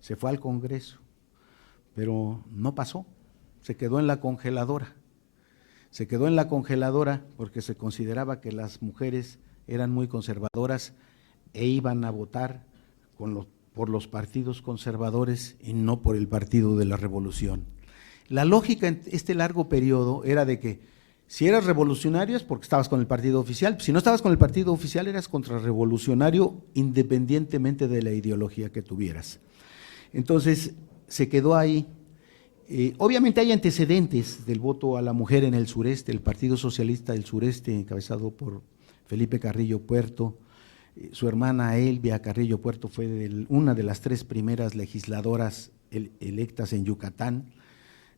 Se fue al Congreso, pero no pasó. Se quedó en la congeladora. Se quedó en la congeladora porque se consideraba que las mujeres eran muy conservadoras e iban a votar por los partidos conservadores y no por el Partido de la Revolución. La lógica en este largo periodo era de que si eras revolucionario es porque estabas con el partido oficial, si no estabas con el partido oficial eras contrarrevolucionario independientemente de la ideología que tuvieras. Entonces se quedó ahí. Obviamente hay antecedentes del voto a la mujer en el sureste. El Partido Socialista del Sureste, encabezado por Felipe Carrillo Puerto, su hermana Elvia Carrillo Puerto fue una de las 3 primeras legisladoras electas en Yucatán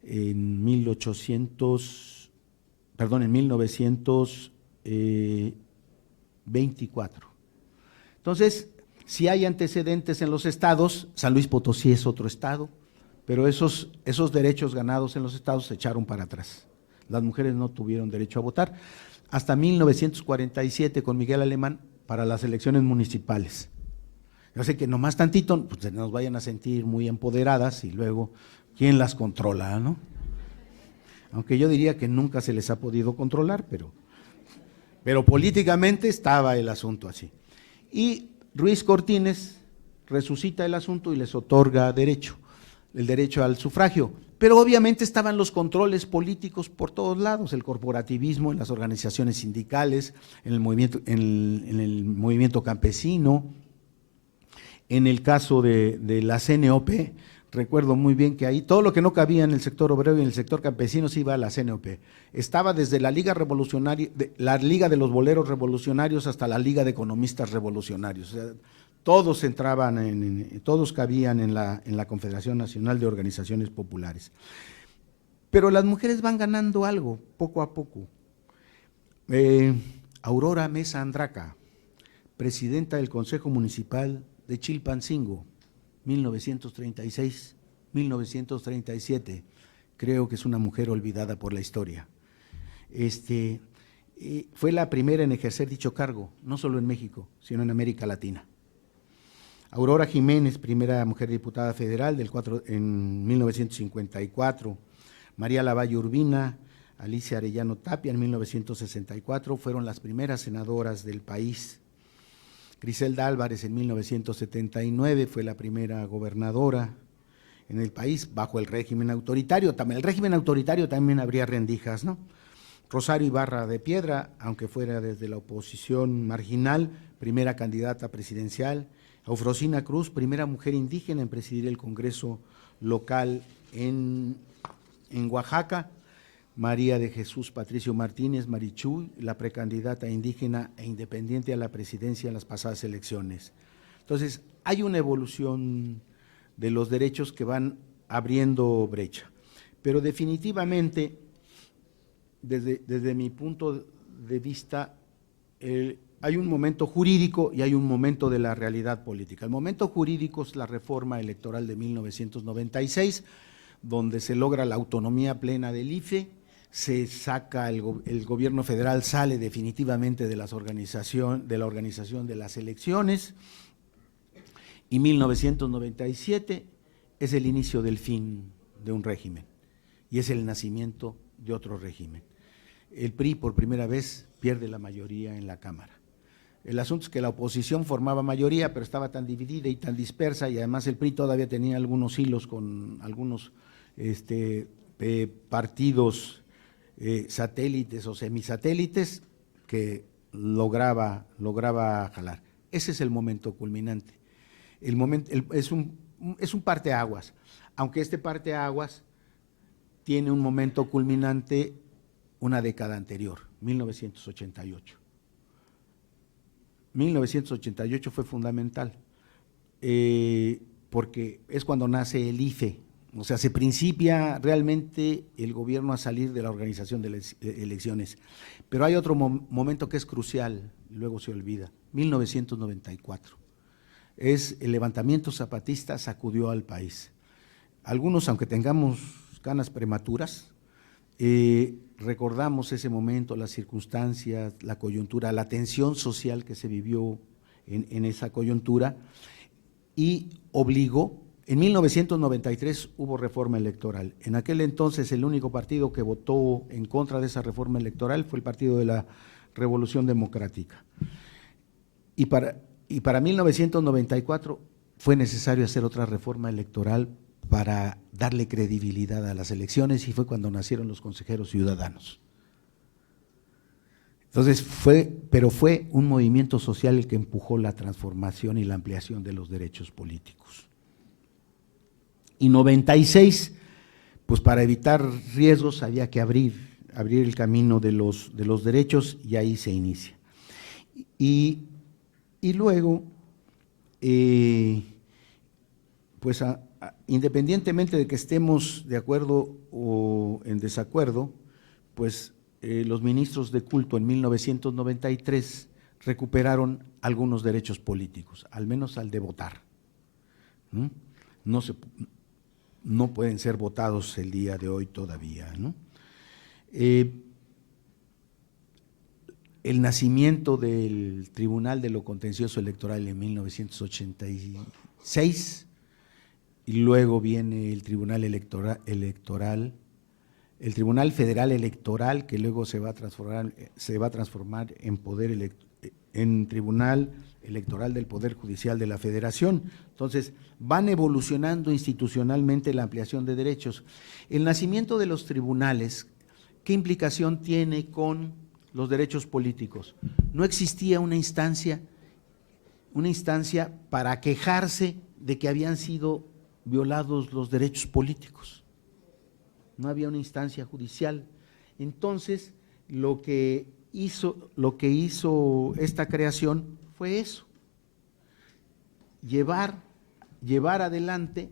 en 1924. Entonces, si hay antecedentes en los estados, San Luis Potosí es otro estado, pero esos derechos ganados en los estados se echaron para atrás. Las mujeres no tuvieron derecho a votar hasta 1947 con Miguel Alemán para las elecciones municipales. Yo sé que nomás tantito pues, nos vayan a sentir muy empoderadas y luego, ¿quién las controla, no? Aunque yo diría que nunca se les ha podido controlar, pero políticamente estaba el asunto así. Y Ruiz Cortines resucita el asunto y les otorga el derecho al sufragio, pero obviamente estaban los controles políticos por todos lados, el corporativismo en las organizaciones sindicales, en el movimiento campesino. En el caso de la CNOP, recuerdo muy bien que ahí todo lo que no cabía en el sector obrero y en el sector campesino se iba a la CNOP. Estaba desde la Liga Revolucionaria, la Liga de los Boleros Revolucionarios hasta la Liga de Economistas Revolucionarios. O sea, todos todos cabían en la Confederación Nacional de Organizaciones Populares. Pero las mujeres van ganando algo, poco a poco. Aurora Mesa Andraca, presidenta del Consejo Municipal de Chilpancingo, 1936-1937, creo que es una mujer olvidada por la historia. Fue la primera en ejercer dicho cargo, no solo en México, sino en América Latina. Aurora Jiménez, primera mujer diputada federal en 1954, María Lavalle Urbina, Alicia Arellano Tapia en 1964, fueron las primeras senadoras del país. Griselda Álvarez en 1979 fue la primera gobernadora en el país bajo el régimen autoritario. El régimen autoritario también habría rendijas, ¿no? Rosario Ibarra de Piedra, aunque fuera desde la oposición marginal, primera candidata presidencial. Eufrosina Cruz, primera mujer indígena en presidir el Congreso local en Oaxaca. María de Jesús Patricio Martínez Marichuy, la precandidata indígena e independiente a la presidencia en las pasadas elecciones. Entonces, hay una evolución de los derechos que van abriendo brecha, pero definitivamente, desde mi punto de vista, hay un momento jurídico y hay un momento de la realidad política. El momento jurídico es la reforma electoral de 1996, donde se logra la autonomía plena del IFE, se saca, el gobierno federal sale definitivamente de la organización de las elecciones, y 1997 es el inicio del fin de un régimen y es el nacimiento de otro régimen. El PRI por primera vez pierde la mayoría en la Cámara. El asunto es que la oposición formaba mayoría, pero estaba tan dividida y tan dispersa, y además el PRI todavía tenía algunos hilos con algunos partidos satélites o semisatélites que lograba jalar. Ese es el momento culminante. Es un parteaguas, aunque este parteaguas tiene un momento culminante una década anterior, 1988. 1988 fue fundamental, porque es cuando nace el IFE, o sea, se principia realmente el gobierno a salir de la organización de las elecciones. Pero hay otro momento que es crucial, luego se olvida, 1994. Es el levantamiento zapatista, sacudió al país. Algunos, aunque tengamos canas prematuras, recordamos ese momento, las circunstancias, la coyuntura, la tensión social que se vivió en esa coyuntura, y obligó. En 1993 hubo reforma electoral. En aquel entonces el único partido que votó en contra de esa reforma electoral fue el Partido de la Revolución Democrática. Y para 1994 fue necesario hacer otra reforma electoral para darle credibilidad a las elecciones, y fue cuando nacieron los consejeros ciudadanos. Entonces fue un movimiento social el que empujó la transformación y la ampliación de los derechos políticos. Y 96, pues para evitar riesgos había que abrir el camino de los derechos, y ahí se inicia. Y luego, pues independientemente de que estemos de acuerdo o en desacuerdo, pues los ministros de culto en 1993 recuperaron algunos derechos políticos, al menos al de votar. No pueden ser votados el día de hoy todavía, ¿no? El nacimiento del Tribunal de lo Contencioso Electoral en 1986, y luego viene el Tribunal Electoral, el Tribunal Federal Electoral, que luego se va a transformar en Tribunal Electoral del Poder Judicial de la Federación. Entonces, van evolucionando institucionalmente la ampliación de derechos. El nacimiento de los tribunales, ¿qué implicación tiene con los derechos políticos? No existía una instancia para quejarse de que habían sido violados los derechos políticos. No había una instancia judicial. Entonces, lo que hizo esta creación fue eso: llevar adelante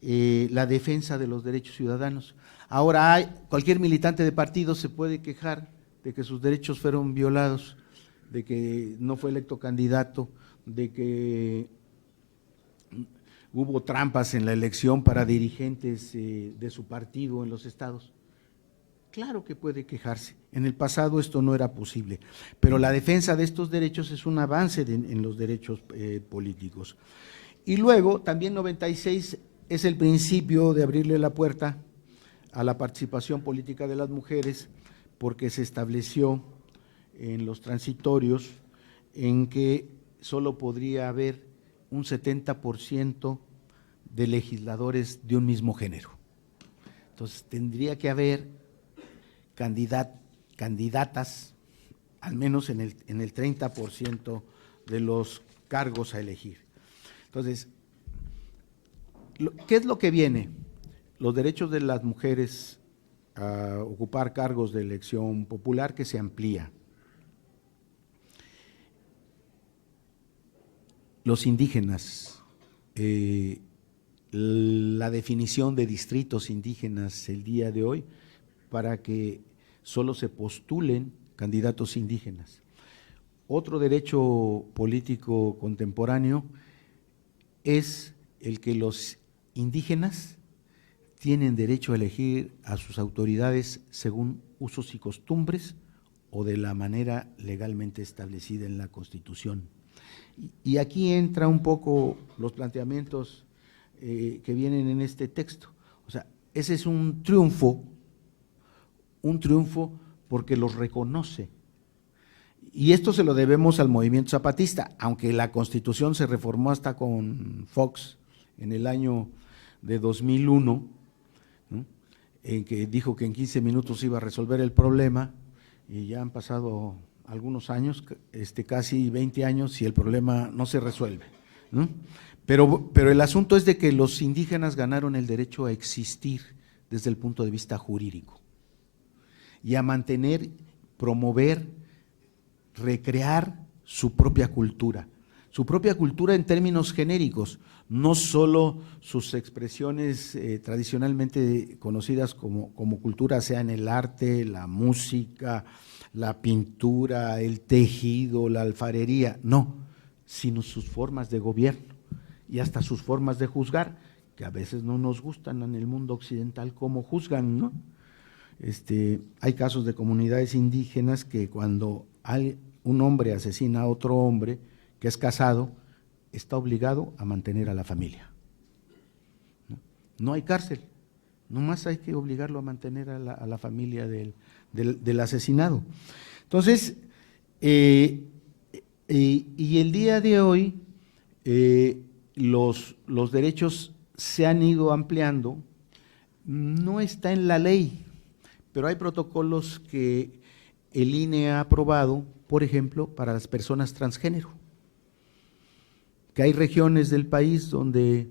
la defensa de los derechos ciudadanos. Ahora cualquier militante de partido se puede quejar de que sus derechos fueron violados, de que no fue electo candidato, de que hubo trampas en la elección para dirigentes de su partido en los estados. Claro que puede quejarse. En el pasado esto no era posible, pero la defensa de estos derechos es un avance en los derechos políticos. Y luego, también 96 es el principio de abrirle la puerta a la participación política de las mujeres, porque se estableció en los transitorios en que solo podría haber un 70% de legisladores de un mismo género. Entonces, tendría que haber candidatas, al menos en el 30% de los cargos a elegir. Entonces, ¿qué es lo que viene? Los derechos de las mujeres a ocupar cargos de elección popular, que se amplía. Los indígenas, la definición de distritos indígenas el día de hoy, para que solo se postulen candidatos indígenas. Otro derecho político contemporáneo es el que los indígenas tienen derecho a elegir a sus autoridades según usos y costumbres o de la manera legalmente establecida en la Constitución. Y aquí entra un poco los planteamientos que vienen en este texto. O sea, ese es un triunfo porque los reconoce. Y esto se lo debemos al movimiento zapatista, aunque la Constitución se reformó hasta con Fox en el año de 2001, ¿no?, en que dijo que en 15 minutos iba a resolver el problema, y ya han pasado algunos años, casi 20 años, y el problema no se resuelve, ¿no? Pero el asunto es de que los indígenas ganaron el derecho a existir desde el punto de vista jurídico y a mantener, promover, recrear su propia cultura en términos genéricos, no solo sus expresiones tradicionalmente conocidas como cultura, sea en el arte, la música, la pintura, el tejido, la alfarería, no, sino sus formas de gobierno y hasta sus formas de juzgar, que a veces no nos gustan en el mundo occidental cómo juzgan, ¿no? Hay casos de comunidades indígenas que cuando un hombre asesina a otro hombre que es casado, está obligado a mantener a la familia. No hay cárcel, nomás hay que obligarlo a mantener a la familia del asesinado. Entonces, y el día de hoy, los derechos se han ido ampliando, no está en la ley, pero hay protocolos que el INE ha aprobado, por ejemplo, para las personas transgénero, que hay regiones del país donde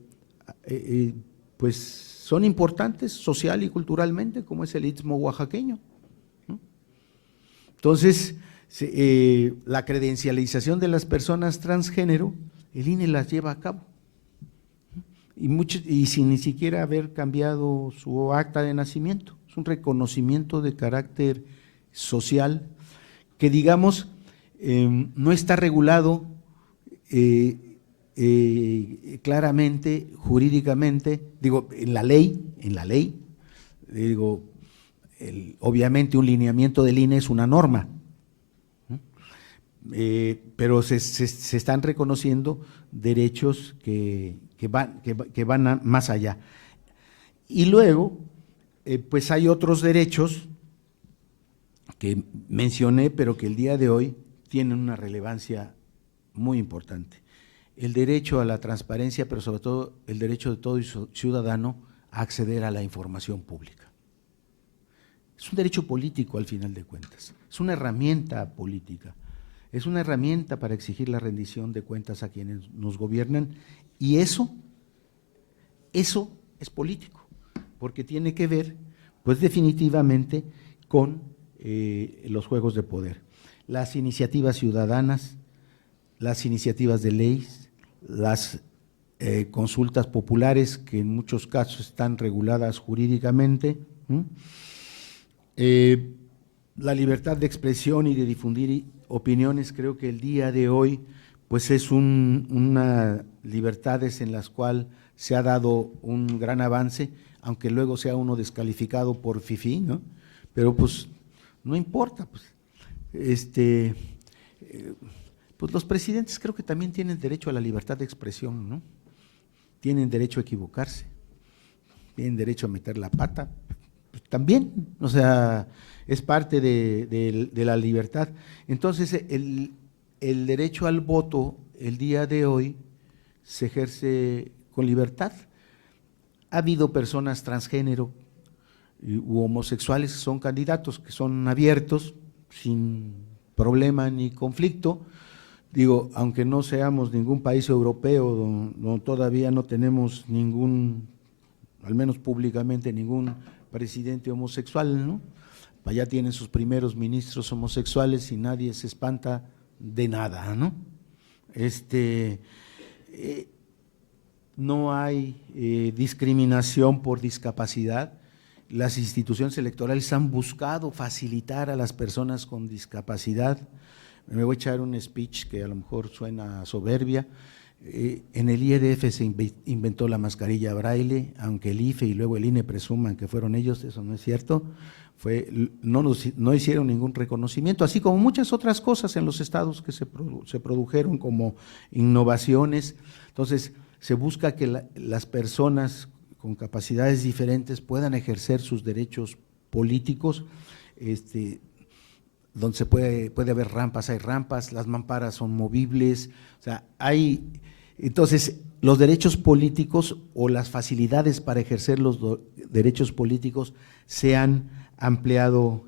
pues son importantes social y culturalmente, como es el Istmo oaxaqueño, ¿no? Entonces, la credencialización de las personas transgénero, el INE las lleva a cabo, y sin ni siquiera haber cambiado su acta de nacimiento. Es un reconocimiento de carácter social que, digamos, no está regulado claramente, jurídicamente, digo, en la ley, digo, obviamente un lineamiento del INE es una norma, ¿no? Pero se están reconociendo derechos que van más allá. Y luego, pues hay otros derechos que mencioné, pero que el día de hoy tienen una relevancia muy importante. El derecho a la transparencia, pero sobre todo el derecho de todo ciudadano a acceder a la información pública. Es un derecho político al final de cuentas, es una herramienta política, es una herramienta para exigir la rendición de cuentas a quienes nos gobiernan, y eso es político, porque tiene que ver, pues definitivamente, con los juegos de poder. Las iniciativas ciudadanas, las iniciativas de leyes, las consultas populares, que en muchos casos están reguladas jurídicamente, la libertad de expresión y de difundir opiniones. Creo que el día de hoy pues es una libertades en las cuales se ha dado un gran avance, aunque luego sea uno descalificado por fifí, ¿no? Pero pues no importa, pues pues los presidentes creo que también tienen derecho a la libertad de expresión, ¿no? Tienen derecho a equivocarse, tienen derecho a meter la pata, pues también, o sea, es parte de la libertad. Entonces, el derecho al voto el día de hoy se ejerce con libertad. Ha habido personas transgénero u homosexuales que son candidatos, que son abiertos, sin problema ni conflicto. Digo, aunque no seamos ningún país europeo donde todavía no tenemos ningún, al menos públicamente, ningún presidente homosexual, ¿no? Allá tienen sus primeros ministros homosexuales y nadie se espanta de nada, ¿no? No hay discriminación por discapacidad. Las instituciones electorales han buscado facilitar a las personas con discapacidad. Me voy a echar un speech que a lo mejor suena soberbia. En el IEDF se inventó la mascarilla braille, aunque el IFE y luego el INE presuman que fueron ellos, eso no es cierto. No hicieron ningún reconocimiento, así como muchas otras cosas en los estados que se produjeron como innovaciones. Entonces, se busca que las personas con capacidades diferentes puedan ejercer sus derechos políticos, donde se puede haber rampas, hay rampas, las mamparas son movibles, o sea, entonces, los derechos políticos o las facilidades para ejercer los derechos políticos se han ampliado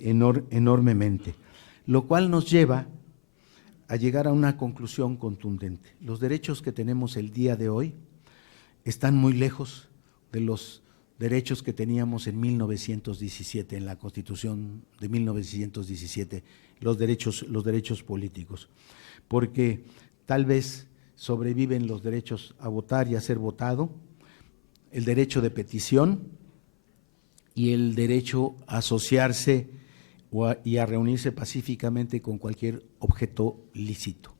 enormemente, lo cual nos lleva a llegar a una conclusión contundente. Los derechos que tenemos el día de hoy están muy lejos de los derechos que teníamos en 1917, en la Constitución de 1917, los derechos políticos, porque tal vez sobreviven los derechos a votar y a ser votado, el derecho de petición y el derecho a asociarse y a reunirse pacíficamente con cualquier objeto lícito.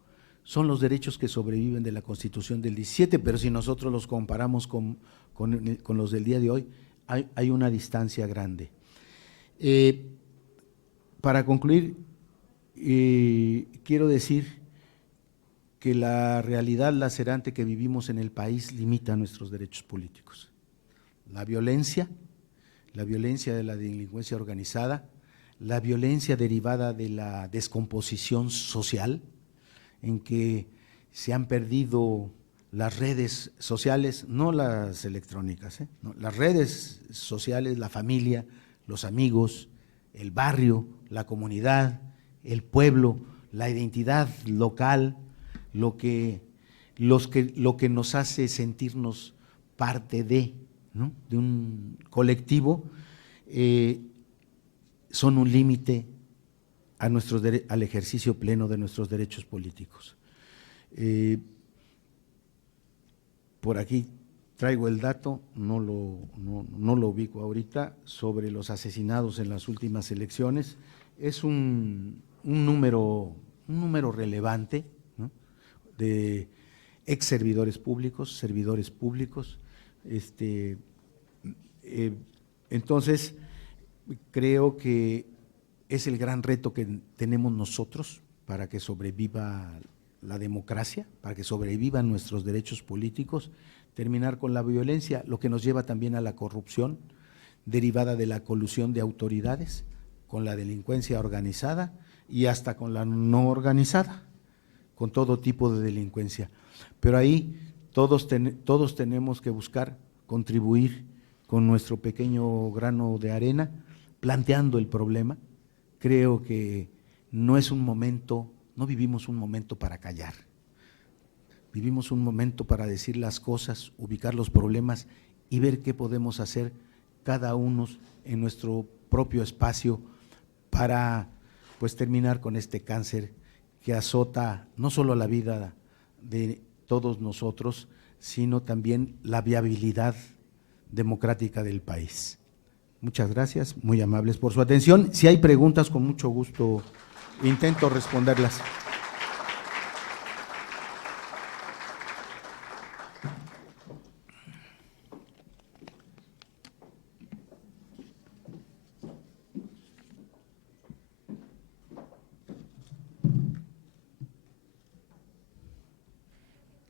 Son los derechos que sobreviven de la Constitución del 17, pero si nosotros los comparamos con los del día de hoy, hay una distancia grande. Para concluir, quiero decir que la realidad lacerante que vivimos en el país limita nuestros derechos políticos. La violencia de la delincuencia organizada, la violencia derivada de la descomposición social, en que se han perdido las redes sociales, no las electrónicas, no, las redes sociales, la familia, los amigos, el barrio, la comunidad, el pueblo, la identidad local, lo que nos hace sentirnos parte ¿no?, de un colectivo, son un límite al ejercicio pleno de nuestros derechos políticos. Por aquí traigo el dato, no lo ubico ahorita, sobre los asesinados en las últimas elecciones. Es un número relevante, ¿no?, de ex servidores públicos, servidores públicos. Entonces, creo que es el gran reto que tenemos nosotros para que sobreviva la democracia, para que sobrevivan nuestros derechos políticos, terminar con la violencia, lo que nos lleva también a la corrupción derivada de la colusión de autoridades con la delincuencia organizada y hasta con la no organizada, con todo tipo de delincuencia. Pero ahí todos tenemos que buscar contribuir con nuestro pequeño grano de arena, planteando el problema. Creo que no vivimos un momento para callar, vivimos un momento para decir las cosas, ubicar los problemas y ver qué podemos hacer cada uno en nuestro propio espacio para terminar con este cáncer que azota no solo la vida de todos nosotros, sino también la viabilidad democrática del país. Muchas gracias, muy amables por su atención. Si hay preguntas, con mucho gusto intento responderlas.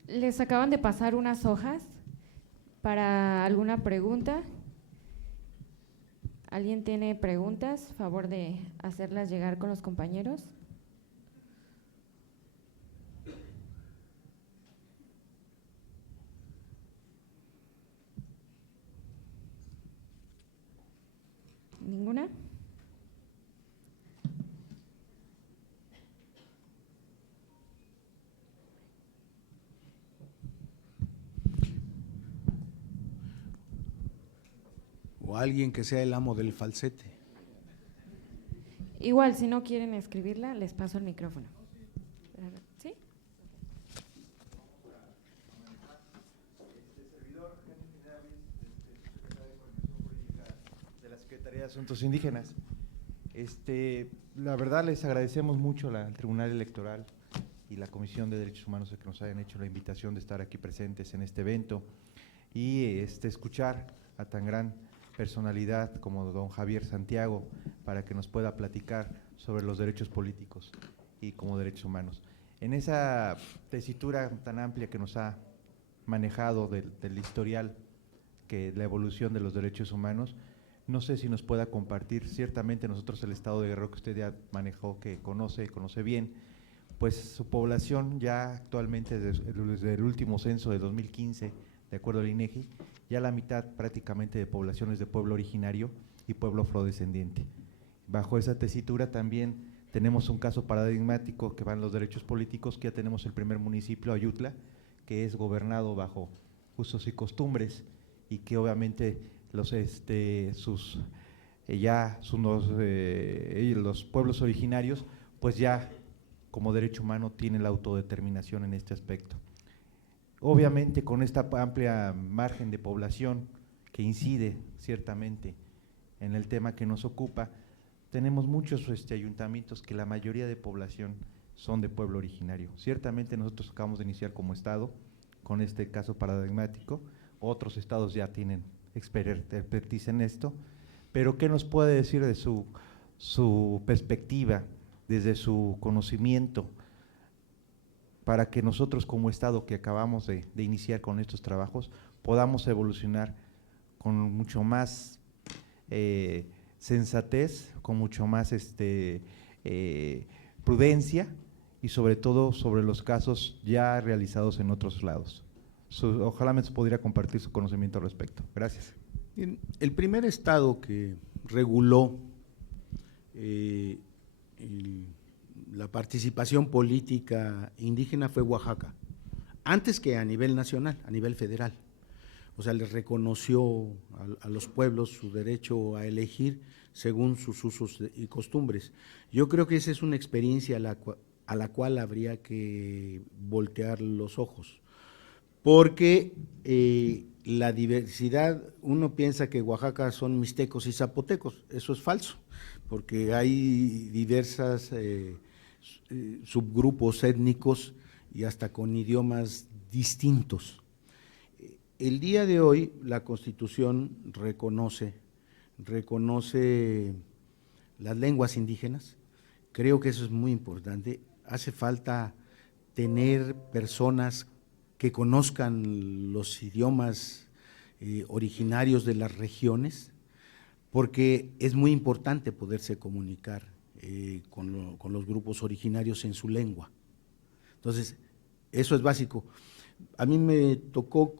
Les acaban de pasar unas hojas para alguna pregunta. ¿Alguien tiene preguntas? Favor de hacerlas llegar con los compañeros. ¿Ninguna? O alguien que sea el amo del falsete. Igual, si no quieren escribirla, les paso el micrófono. ¿Sí? Servidor, de la Secretaría de Asuntos Indígenas. La verdad les agradecemos mucho al Tribunal Electoral y la Comisión de Derechos Humanos que nos hayan hecho la invitación de estar aquí presentes en este evento y escuchar a tan gran personalidad como don Javier Santiago para que nos pueda platicar sobre los derechos políticos y como derechos humanos. En esa tesitura tan amplia que nos ha manejado del historial, que la evolución de los derechos humanos, no sé si nos pueda compartir, ciertamente nosotros el estado de Guerrero que usted ya manejó, que conoce bien, pues su población ya actualmente desde el último censo de 2015, de acuerdo al INEGI, ya la mitad prácticamente de población es de pueblo originario y pueblo afrodescendiente. Bajo esa tesitura también tenemos un caso paradigmático que van los derechos políticos, que ya tenemos el primer municipio, Ayutla, que es gobernado bajo usos y costumbres y que obviamente los pueblos originarios pues ya como derecho humano tienen la autodeterminación en este aspecto. Obviamente con esta amplia margen de población que incide ciertamente en el tema que nos ocupa, tenemos muchos ayuntamientos que la mayoría de población son de pueblo originario. Ciertamente nosotros acabamos de iniciar como estado con este caso paradigmático, otros estados ya tienen expertise en esto, pero ¿qué nos puede decir de su perspectiva, desde su conocimiento, para que nosotros como estado que acabamos de iniciar con estos trabajos podamos evolucionar con mucho más sensatez, con mucho más prudencia y sobre todo sobre los casos ya realizados en otros lados? Ojalá me podría compartir su conocimiento al respecto. Gracias. Bien, el primer estado que reguló la participación política indígena fue Oaxaca, antes que a nivel nacional, a nivel federal. O sea, les reconoció a los pueblos su derecho a elegir según sus usos y costumbres. Yo creo que esa es una experiencia a la cual habría que voltear los ojos, porque la diversidad, uno piensa que Oaxaca son mixtecos y zapotecos, eso es falso, porque hay diversas subgrupos étnicos y hasta con idiomas distintos. El día de hoy la Constitución reconoce las lenguas indígenas, creo que eso es muy importante. Hace falta tener personas que conozcan los idiomas originarios de las regiones, porque es muy importante poderse comunicar con los grupos originarios en su lengua. Entonces, eso es básico. A mí me tocó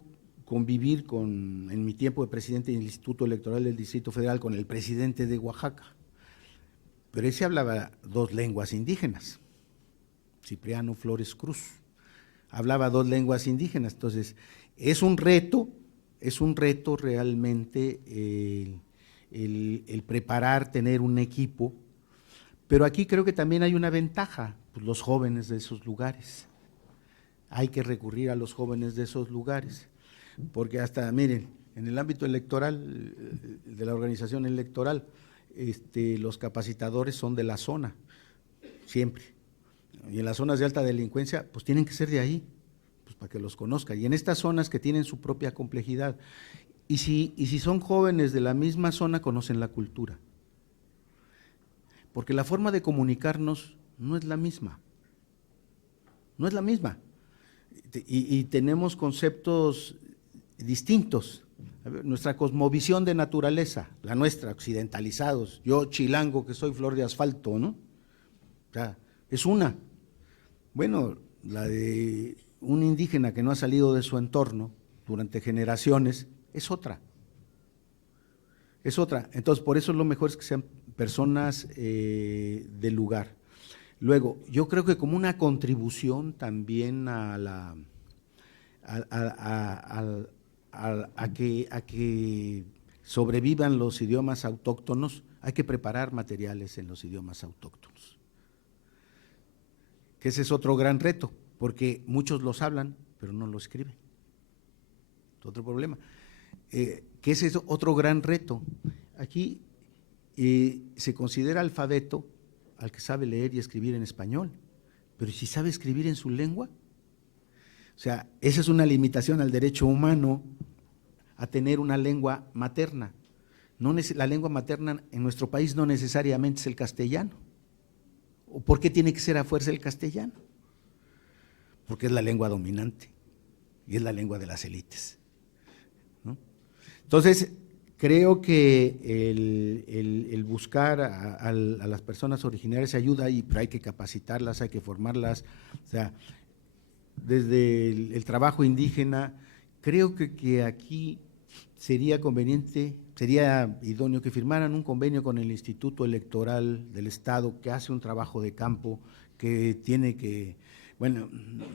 convivir en mi tiempo de presidente del Instituto Electoral del Distrito Federal con el presidente de Oaxaca, pero ese hablaba dos lenguas indígenas, Cipriano Flores Cruz, hablaba dos lenguas indígenas. Entonces, es un reto realmente el preparar, tener un equipo, pero aquí creo que también hay una ventaja, pues los jóvenes de esos lugares. Hay que recurrir a los jóvenes de esos lugares, porque hasta, miren, en el ámbito electoral, de la organización electoral, los capacitadores son de la zona, siempre. Y en las zonas de alta delincuencia, pues tienen que ser de ahí, pues para que los conozcan. Y en estas zonas que tienen su propia complejidad, y si son jóvenes de la misma zona, conocen la cultura. Porque la forma de comunicarnos no es la misma, no es la misma. Y tenemos conceptos distintos. A ver, nuestra cosmovisión de naturaleza, la nuestra, occidentalizados, yo chilango que soy flor de asfalto, ¿no? O sea, es una. Bueno, la de un indígena que no ha salido de su entorno durante generaciones es otra. Es otra. Entonces, por eso lo mejor es que sean personas del lugar. Luego, yo creo que como una contribución también a que sobrevivan los idiomas autóctonos, hay que preparar materiales en los idiomas autóctonos. Que ese es otro gran reto, porque muchos los hablan, pero no lo escriben. Es otro problema. Que ese es otro gran reto. Aquí se considera alfabeto al que sabe leer y escribir en español, pero ¿y si sabe escribir en su lengua? O sea, esa es una limitación al derecho humano a tener una lengua materna. La lengua materna en nuestro país no necesariamente es el castellano. ¿Por qué tiene que ser a fuerza el castellano? Porque es la lengua dominante y es la lengua de las élites, ¿no? Entonces, creo que el buscar a las personas originarias ayuda, pero hay que capacitarlas, hay que formarlas. O sea, desde el trabajo indígena, creo que aquí sería conveniente, sería idóneo que firmaran un convenio con el Instituto Electoral del Estado, que hace un trabajo de campo, que tiene que, bueno,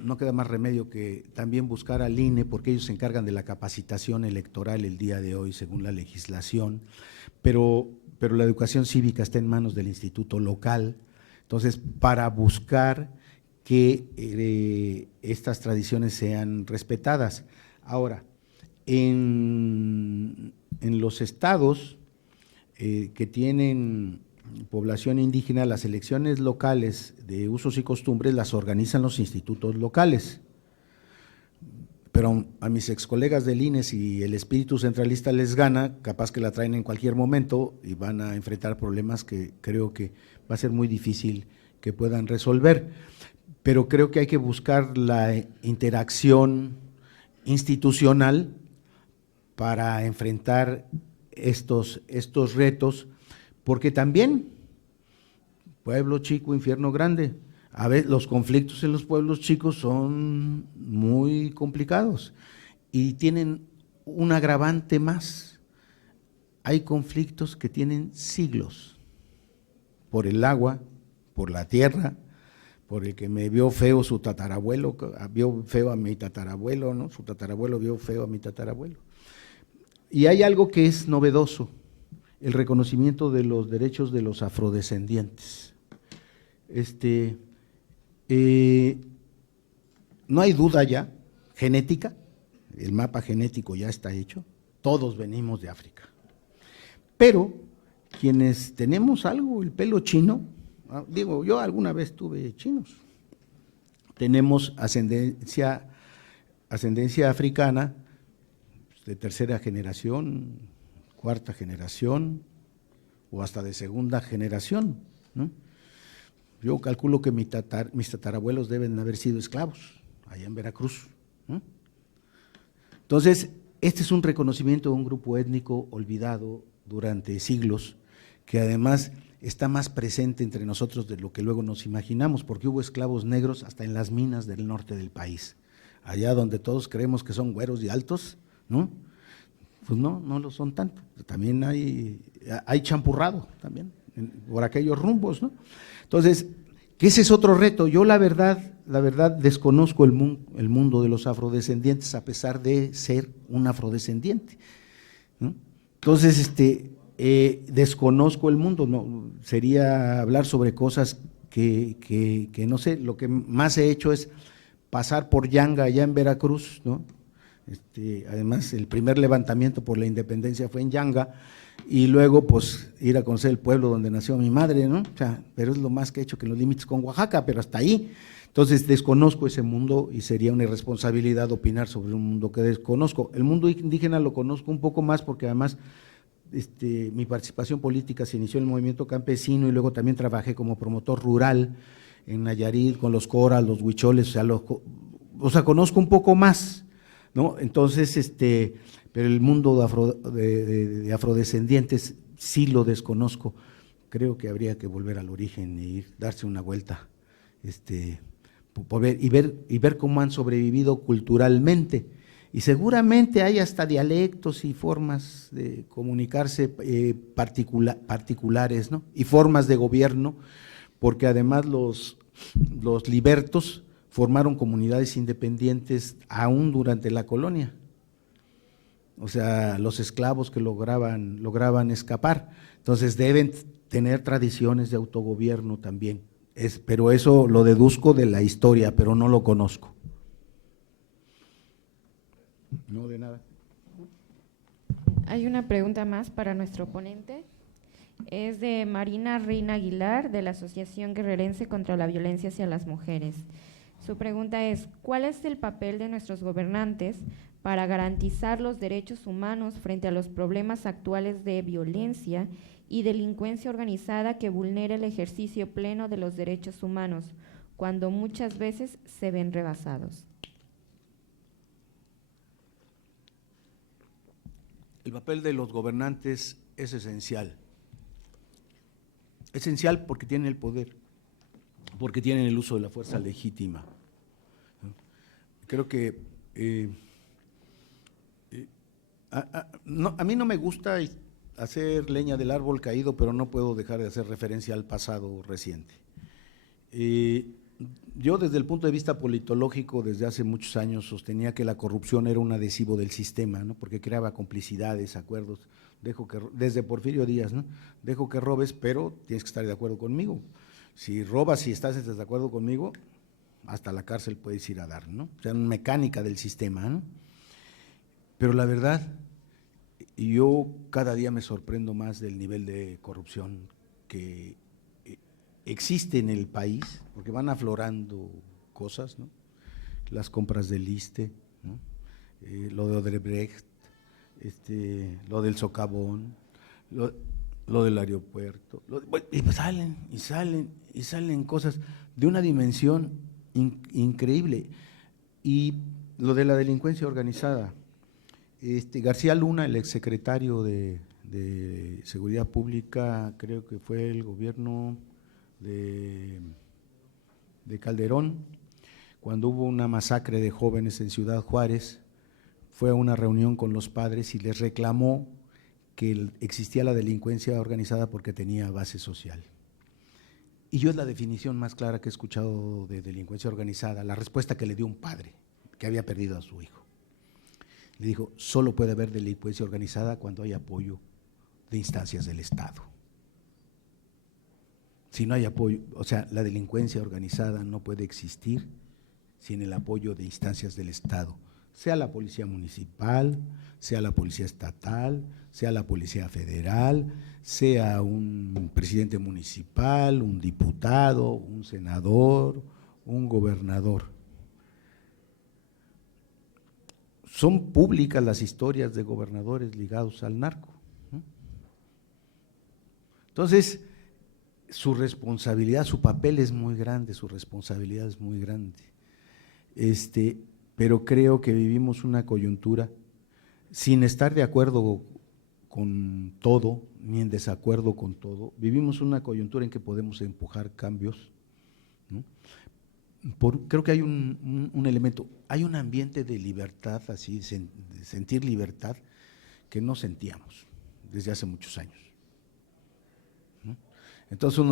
no queda más remedio que también buscar al INE, porque ellos se encargan de la capacitación electoral el día de hoy, según la legislación, pero la educación cívica está en manos del instituto local. Entonces, para buscar que estas tradiciones sean respetadas. Ahora, en los estados que tienen población indígena, las elecciones locales de usos y costumbres las organizan los institutos locales. Pero a mis ex colegas del INE, si el espíritu centralista les gana, capaz que la traen en cualquier momento y van a enfrentar problemas que creo que va a ser muy difícil que puedan resolver. Pero creo que hay que buscar la interacción institucional para enfrentar estos retos, porque también, pueblo chico, infierno grande, a veces los conflictos en los pueblos chicos son muy complicados y tienen un agravante más. Hay conflictos que tienen siglos, por el agua, por la tierra, por el que me vio feo su tatarabuelo, vio feo a mi tatarabuelo, ¿no? Su tatarabuelo vio feo a mi tatarabuelo. Y hay algo que es novedoso, el reconocimiento de los derechos de los afrodescendientes. No hay duda ya, genética, el mapa genético ya está hecho, todos venimos de África. Pero quienes tenemos algo, el pelo chino, digo, yo alguna vez tuve chinos, tenemos ascendencia africana de tercera generación, cuarta generación o hasta de segunda generación, ¿no? Yo calculo que mis tatarabuelos deben haber sido esclavos allá en Veracruz, ¿no? Entonces, este es un reconocimiento de un grupo étnico olvidado durante siglos, que además está más presente entre nosotros de lo que luego nos imaginamos, porque hubo esclavos negros hasta en las minas del norte del país, allá donde todos creemos que son güeros y altos, ¿no? Pues no lo son tanto, también hay champurrado también por aquellos rumbos, ¿no? Entonces, que ese es otro reto. Yo la verdad desconozco el mundo de los afrodescendientes a pesar de ser un afrodescendiente, ¿no? Entonces, desconozco el mundo, no, sería hablar sobre cosas que no sé. Lo que más he hecho es pasar por Yanga allá en Veracruz, ¿no? Además, el primer levantamiento por la independencia fue en Yanga, y luego pues ir a conocer el pueblo donde nació mi madre, ¿no? O sea, pero es lo más que he hecho, que en los límites con Oaxaca, pero hasta ahí. Entonces, desconozco ese mundo y sería una irresponsabilidad opinar sobre un mundo que desconozco. El mundo indígena lo conozco un poco más porque además mi participación política se inició en el movimiento campesino y luego también trabajé como promotor rural en Nayarit con los coras, los huicholes, o sea, conozco un poco más, ¿no? Entonces, pero el mundo de afrodescendientes sí lo desconozco. Creo que habría que volver al origen y darse una vuelta, y ver cómo han sobrevivido culturalmente. Y seguramente hay hasta dialectos y formas de comunicarse particulares, ¿no? Y formas de gobierno, porque además los libertos formaron comunidades independientes aún durante la colonia. O sea, los esclavos que lograban escapar. Entonces deben tener tradiciones de autogobierno también. Pero eso lo deduzco de la historia, pero no lo conozco. No, de nada. Hay una pregunta más para nuestro ponente. Es de Marina Reina Aguilar, de la Asociación Guerrerense contra la Violencia hacia las Mujeres. Su pregunta es: ¿cuál es el papel de nuestros gobernantes para garantizar los derechos humanos frente a los problemas actuales de violencia y delincuencia organizada que vulnera el ejercicio pleno de los derechos humanos, cuando muchas veces se ven rebasados? El papel de los gobernantes es esencial. Esencial porque tienen el poder, porque tienen el uso de la fuerza legítima. Creo que a mí no me gusta hacer leña del árbol caído, pero no puedo dejar de hacer referencia al pasado reciente. Yo, desde el punto de vista politológico, desde hace muchos años sostenía que la corrupción era un adhesivo del sistema, ¿no? Porque creaba complicidades, acuerdos. Desde Porfirio Díaz, ¿no? Dejo que robes, pero tienes que estar de acuerdo conmigo. Si robas y estás en desacuerdo conmigo, hasta la cárcel puedes ir a dar, ¿no? O sea, una mecánica del sistema, ¿no? Pero la verdad, yo cada día me sorprendo más del nivel de corrupción que existe en el país, porque van aflorando cosas, ¿no? Las compras del ISSSTE, ¿no? Lo de Odebrecht, lo del socavón, lo del aeropuerto, y salen cosas de una dimensión increíble. Y lo de la delincuencia organizada, García Luna, el exsecretario de Seguridad Pública, creo que fue el gobierno de Calderón, cuando hubo una masacre de jóvenes en Ciudad Juárez, fue a una reunión con los padres y les reclamó que existía la delincuencia organizada porque tenía base social. Y yo es la definición más clara que he escuchado de delincuencia organizada, la respuesta que le dio un padre que había perdido a su hijo. Le dijo: solo puede haber delincuencia organizada cuando hay apoyo de instancias del Estado. Si no hay apoyo, o sea, la delincuencia organizada no puede existir sin el apoyo de instancias del Estado, sea la policía municipal, sea la policía estatal, sea la policía federal, sea un presidente municipal, un diputado, un senador, un gobernador. Son públicas las historias de gobernadores ligados al narco, ¿no? Entonces, su responsabilidad, su papel es muy grande, su responsabilidad es muy grande. Pero creo que vivimos una coyuntura, sin estar de acuerdo con todo, ni en desacuerdo con todo, vivimos una coyuntura en que podemos empujar cambios, ¿no? Creo que hay un elemento, hay un ambiente de libertad, así, de sentir libertad, que no sentíamos desde hace muchos años, ¿no? Entonces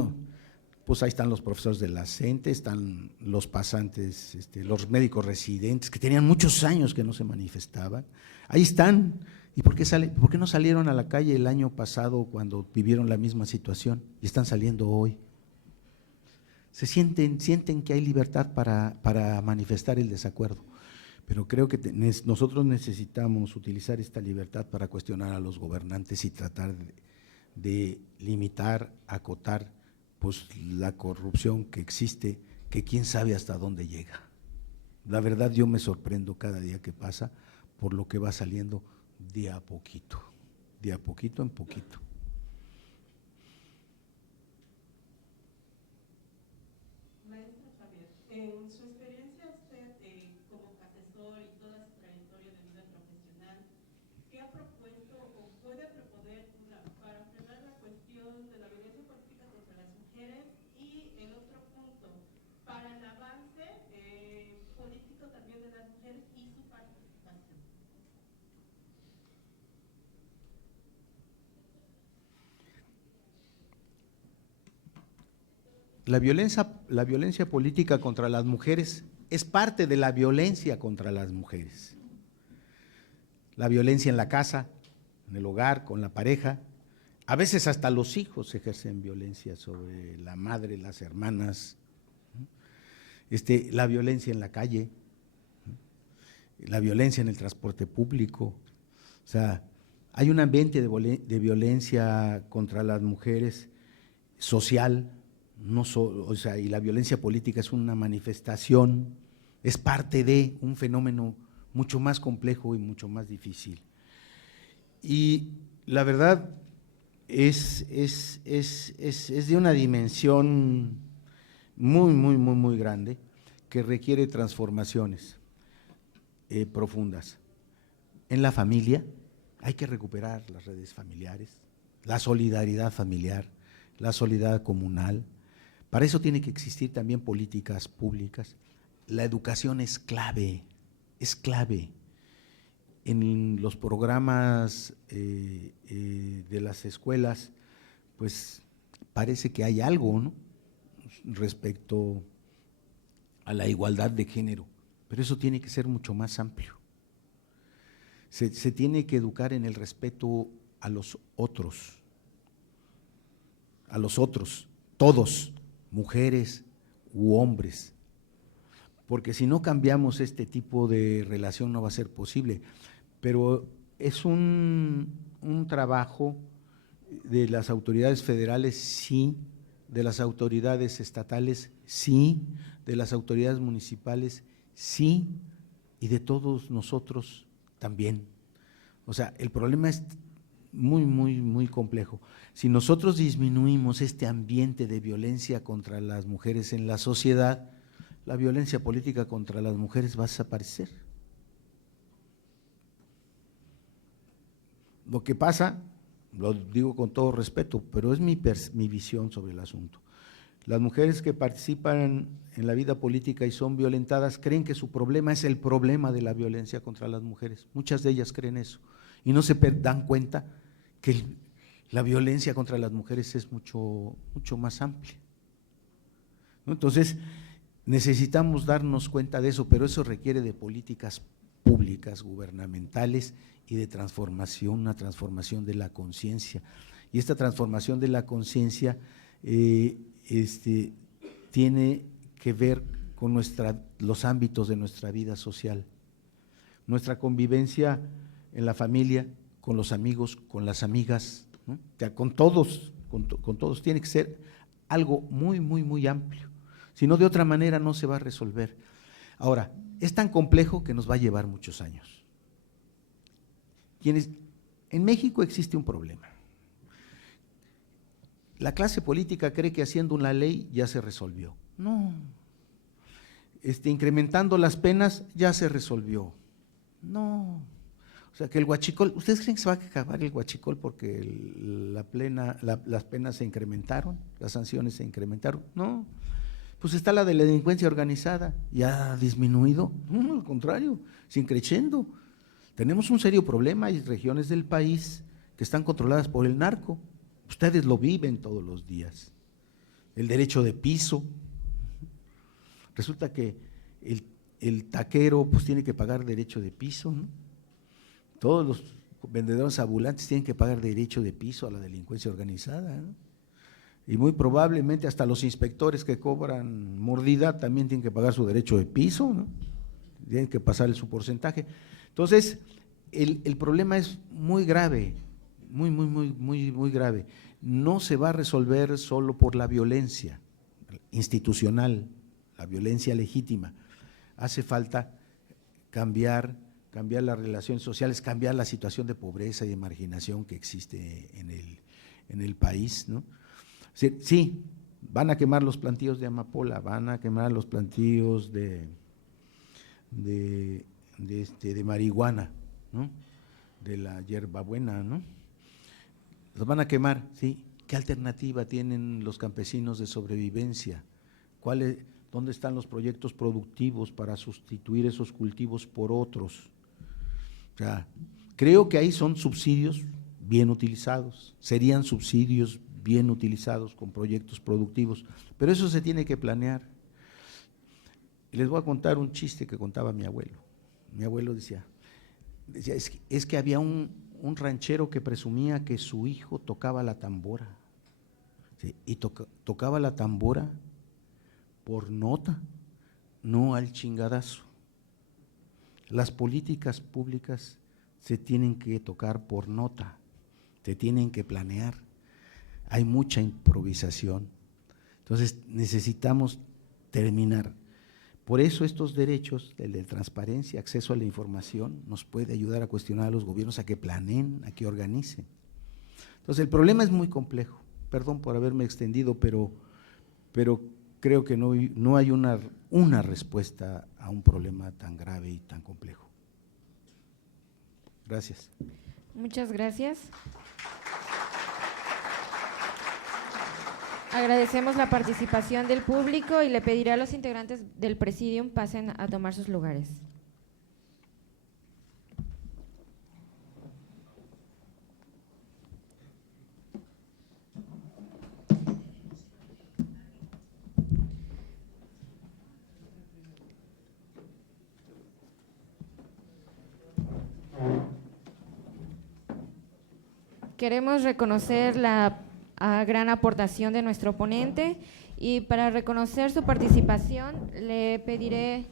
pues ahí están los profesores de la CENTE, están los pasantes, los médicos residentes, que tenían muchos años que no se manifestaban, ahí están. ¿Y por qué no salieron a la calle el año pasado cuando vivieron la misma situación y están saliendo hoy? Sienten que hay libertad para manifestar el desacuerdo, pero creo que nosotros necesitamos utilizar esta libertad para cuestionar a los gobernantes y tratar de limitar, acotar, pues, la corrupción que existe, que quién sabe hasta dónde llega. La verdad, yo me sorprendo cada día que pasa por lo que va saliendo de a poquito en poquito. Maestro Javier, en su experiencia usted como asesor y toda su trayectoria de vida profesional, ¿qué ha propuesto o puede proponer para frenar la cuestión de la violencia política contra las mujeres? Y el otro punto, para el avance político también de las mujeres y su participación. La violencia política contra las mujeres es parte de la violencia contra las mujeres. La violencia en la casa, en el hogar, con la pareja, a veces hasta los hijos ejercen violencia sobre la madre, las hermanas, ¿no? La violencia en la calle, ¿no? La violencia en el transporte público. O sea, Hay un ambiente de violencia contra las mujeres social, o sea, y la violencia política es una manifestación, es parte de un fenómeno mucho más complejo y mucho más difícil. Y la verdad es de una dimensión muy grande, que requiere transformaciones profundas. En la familia hay que recuperar las redes familiares, la solidaridad familiar, la solidaridad comunal. Para eso tiene que existir también políticas públicas. La educación es clave, es clave. En los programas de las escuelas, pues parece que hay algo, ¿no?, respecto a la igualdad de género, pero eso tiene que ser mucho más amplio. Se tiene que educar en el respeto a los otros, todos, mujeres u hombres, porque si no cambiamos este tipo de relación no va a ser posible, pero es un trabajo de las autoridades federales, sí, de las autoridades estatales, sí, de las autoridades municipales, sí, y de todos nosotros también. O sea, el problema es muy complejo. Si nosotros disminuimos este ambiente de violencia contra las mujeres en la sociedad, la violencia política contra las mujeres va a desaparecer. Lo que pasa, lo digo con todo respeto, pero es mi visión sobre el asunto. Las mujeres que participan en la vida política y son violentadas creen que su problema es el problema de la violencia contra las mujeres. Muchas de ellas creen eso y no se dan cuenta que la violencia contra las mujeres es mucho más amplia, ¿no? Entonces, necesitamos darnos cuenta de eso, pero eso requiere de políticas públicas, gubernamentales y de transformación, una transformación de la conciencia. Y esta transformación de la conciencia tiene que ver con los ámbitos de nuestra vida social, nuestra convivencia en la familia, con los amigos, con las amigas, ¿no? O sea, con todos tiene que ser algo muy amplio, si no de otra manera no se va a resolver. Ahora, es tan complejo que nos va a llevar muchos años. En México existe un problema. La clase política cree que haciendo una ley ya se resolvió. No. Incrementando las penas ya se resolvió. No. O sea, que el huachicol, ¿ustedes creen que se va a acabar el huachicol porque las penas se incrementaron, las sanciones se incrementaron? No. Pues está la de la delincuencia organizada, ¿ya ha disminuido? No, al contrario, sigue creciendo. Tenemos un serio problema, hay regiones del país que están controladas por el narco. Ustedes lo viven todos los días. El derecho de piso. Resulta que el taquero pues tiene que pagar derecho de piso, ¿no? Todos los vendedores ambulantes tienen que pagar derecho de piso a la delincuencia organizada, ¿no? Y muy probablemente hasta los inspectores que cobran mordida también tienen que pagar su derecho de piso, ¿no? Tienen que pasar su porcentaje. Entonces, el problema es muy grave, muy grave. No se va a resolver solo por la violencia institucional, la violencia legítima. Hace falta cambiar las relaciones sociales, cambiar la situación de pobreza y de marginación que existe en el país, ¿no? Sí, van a quemar los plantíos de amapola, van a quemar los plantíos de marihuana, ¿no? De la hierbabuena, ¿no? Los van a quemar, ¿sí? ¿Qué alternativa tienen los campesinos de sobrevivencia? ¿Dónde están los proyectos productivos para sustituir esos cultivos por otros? O sea, creo que ahí son subsidios bien utilizados, serían subsidios bien utilizados con proyectos productivos, pero eso se tiene que planear. Les voy a contar un chiste que contaba mi abuelo. Mi abuelo decía es que había un ranchero que presumía que su hijo tocaba la tambora, ¿sí? Y tocaba la tambora por nota, no al chingadazo. Las políticas públicas se tienen que tocar por nota, se tienen que planear, hay mucha improvisación. Entonces necesitamos terminar. Por eso estos derechos, el de transparencia, acceso a la información, nos puede ayudar a cuestionar a los gobiernos a que planeen, a que organicen. Entonces el problema es muy complejo, perdón por haberme extendido, pero creo que no hay una respuesta a un problema tan grave y tan complejo. Gracias. Muchas gracias. Agradecemos la participación del público y le pediré a los integrantes del Presidium pasen a tomar sus lugares. Queremos reconocer la gran aportación de nuestro ponente y para reconocer su participación le pediré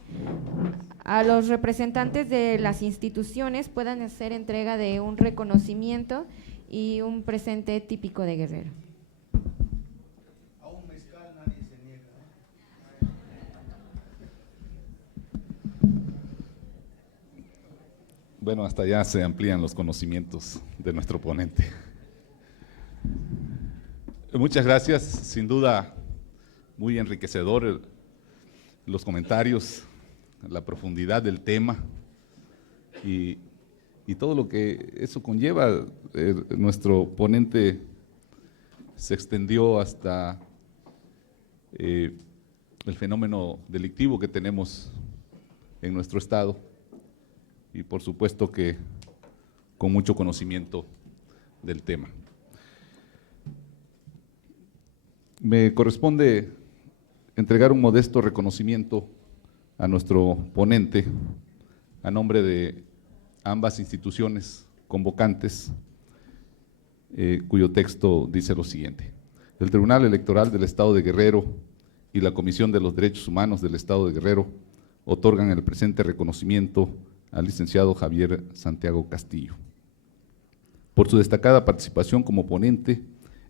a los representantes de las instituciones puedan hacer entrega de un reconocimiento y un presente típico de Guerrero. A un mezcal nadie se niega. Bueno, hasta allá se amplían los conocimientos de nuestro ponente. Muchas gracias, sin duda muy enriquecedor los comentarios, la profundidad del tema y todo lo que eso conlleva. Nuestro ponente se extendió hasta el fenómeno delictivo que tenemos en nuestro estado y por supuesto que con mucho conocimiento del tema. Me corresponde entregar un modesto reconocimiento a nuestro ponente a nombre de ambas instituciones convocantes, cuyo texto dice lo siguiente. El Tribunal Electoral del Estado de Guerrero y la Comisión de los Derechos Humanos del Estado de Guerrero otorgan el presente reconocimiento al licenciado Javier Santiago Castillo por su destacada participación como ponente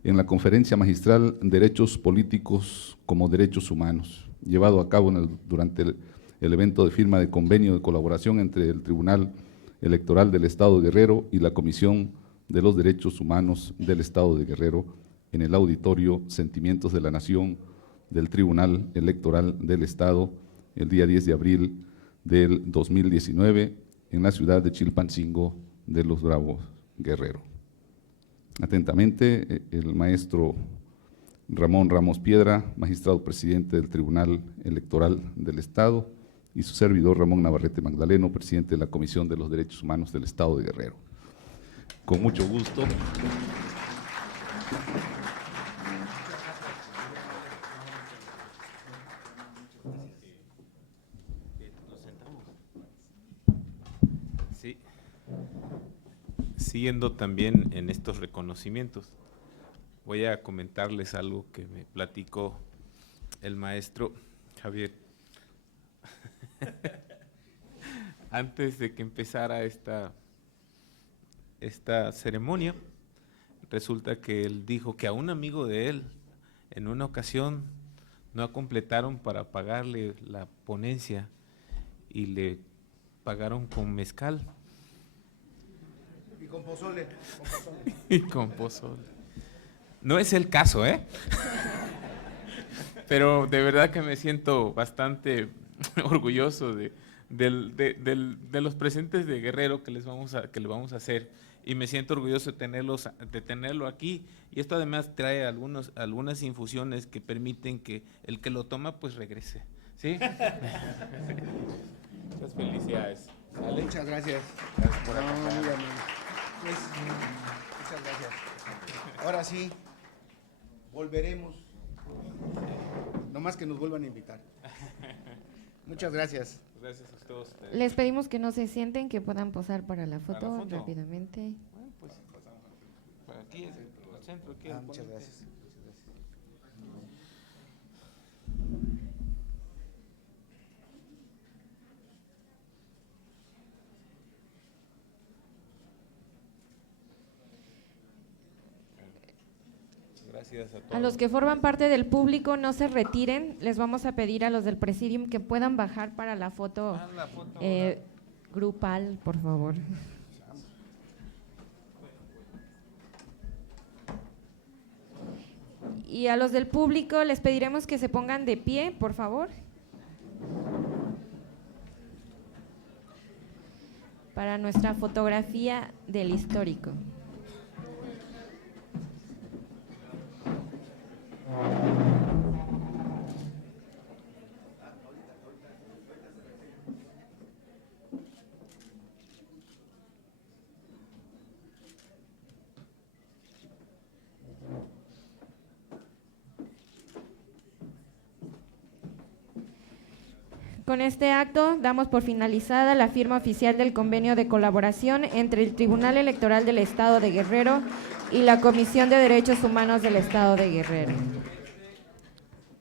en la Conferencia Magistral Derechos Políticos como Derechos Humanos, llevado a cabo durante el evento de firma de convenio de colaboración entre el Tribunal Electoral del Estado de Guerrero y la Comisión de los Derechos Humanos del Estado de Guerrero en el Auditorio Sentimientos de la Nación del Tribunal Electoral del Estado el día 10 de abril del 2019 en la ciudad de Chilpancingo de los Bravos, Guerrero. Atentamente, el maestro Ramón Ramos Piedra, magistrado presidente del Tribunal Electoral del Estado, y su servidor Ramón Navarrete Magdaleno, presidente de la Comisión de los Derechos Humanos del Estado de Guerrero. Con mucho gusto. Sí. Siguiendo también en estos reconocimientos, voy a comentarles algo que me platicó el maestro Javier. Antes de que empezara esta ceremonia, resulta que él dijo que a un amigo de él, en una ocasión, no completaron para pagarle la ponencia y le pagaron con mezcal. Y con pozole. Y con pozole. No es el caso, ¿eh? Pero de verdad que me siento bastante orgulloso de los presentes de Guerrero que le vamos a hacer, y me siento orgulloso de tenerlo aquí, y esto además trae algunas infusiones que permiten que el que lo toma pues regrese, ¿sí? Muchas felicidades. ¿Sale? Muchas gracias. Gracias por No, acompañarnos. muy amable. Pues, muchas gracias. Ahora sí, volveremos. Nomás que nos vuelvan a invitar. Muchas gracias. Gracias a todos ustedes. Les pedimos que no se sienten, que puedan posar para la Para la foto foto. rápidamente. Bueno, pues pasamos por aquí, es el centro. Aquí el Muchas ponente. gracias. Gracias a todos. A los que forman parte del público, no se retiren. Les vamos a pedir a los del Presidium que puedan bajar para la foto, La foto, grupal, por favor. Y a los del público les pediremos que se pongan de pie, por favor. Para nuestra fotografía del histórico. Con este acto damos por finalizada la firma oficial del convenio de colaboración entre el Tribunal Electoral del Estado de Guerrero y la Comisión de Derechos Humanos del Estado de Guerrero.